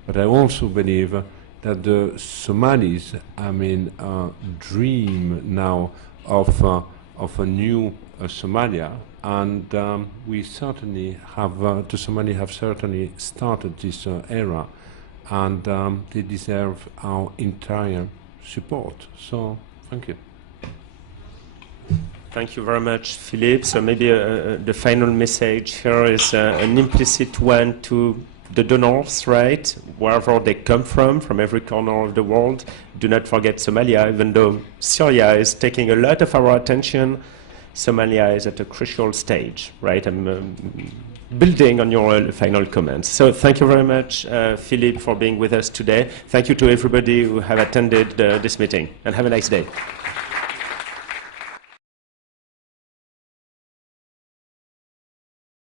But I also believe that the Somalis, dream now of a new Somalia, and we certainly have the Somali have certainly started this era, and they deserve our entire support. So, thank you. Thank you very much, Philippe. So maybe the final message here is an implicit one to the donors, right? Wherever they come from every corner of the world. Do not forget Somalia, even though Syria is taking a lot of our attention. Somalia is at a crucial stage, right? I'm building on your final comments. So thank you very much, Philippe, for being with us today. Thank you to everybody who have attended this meeting, and have a nice day.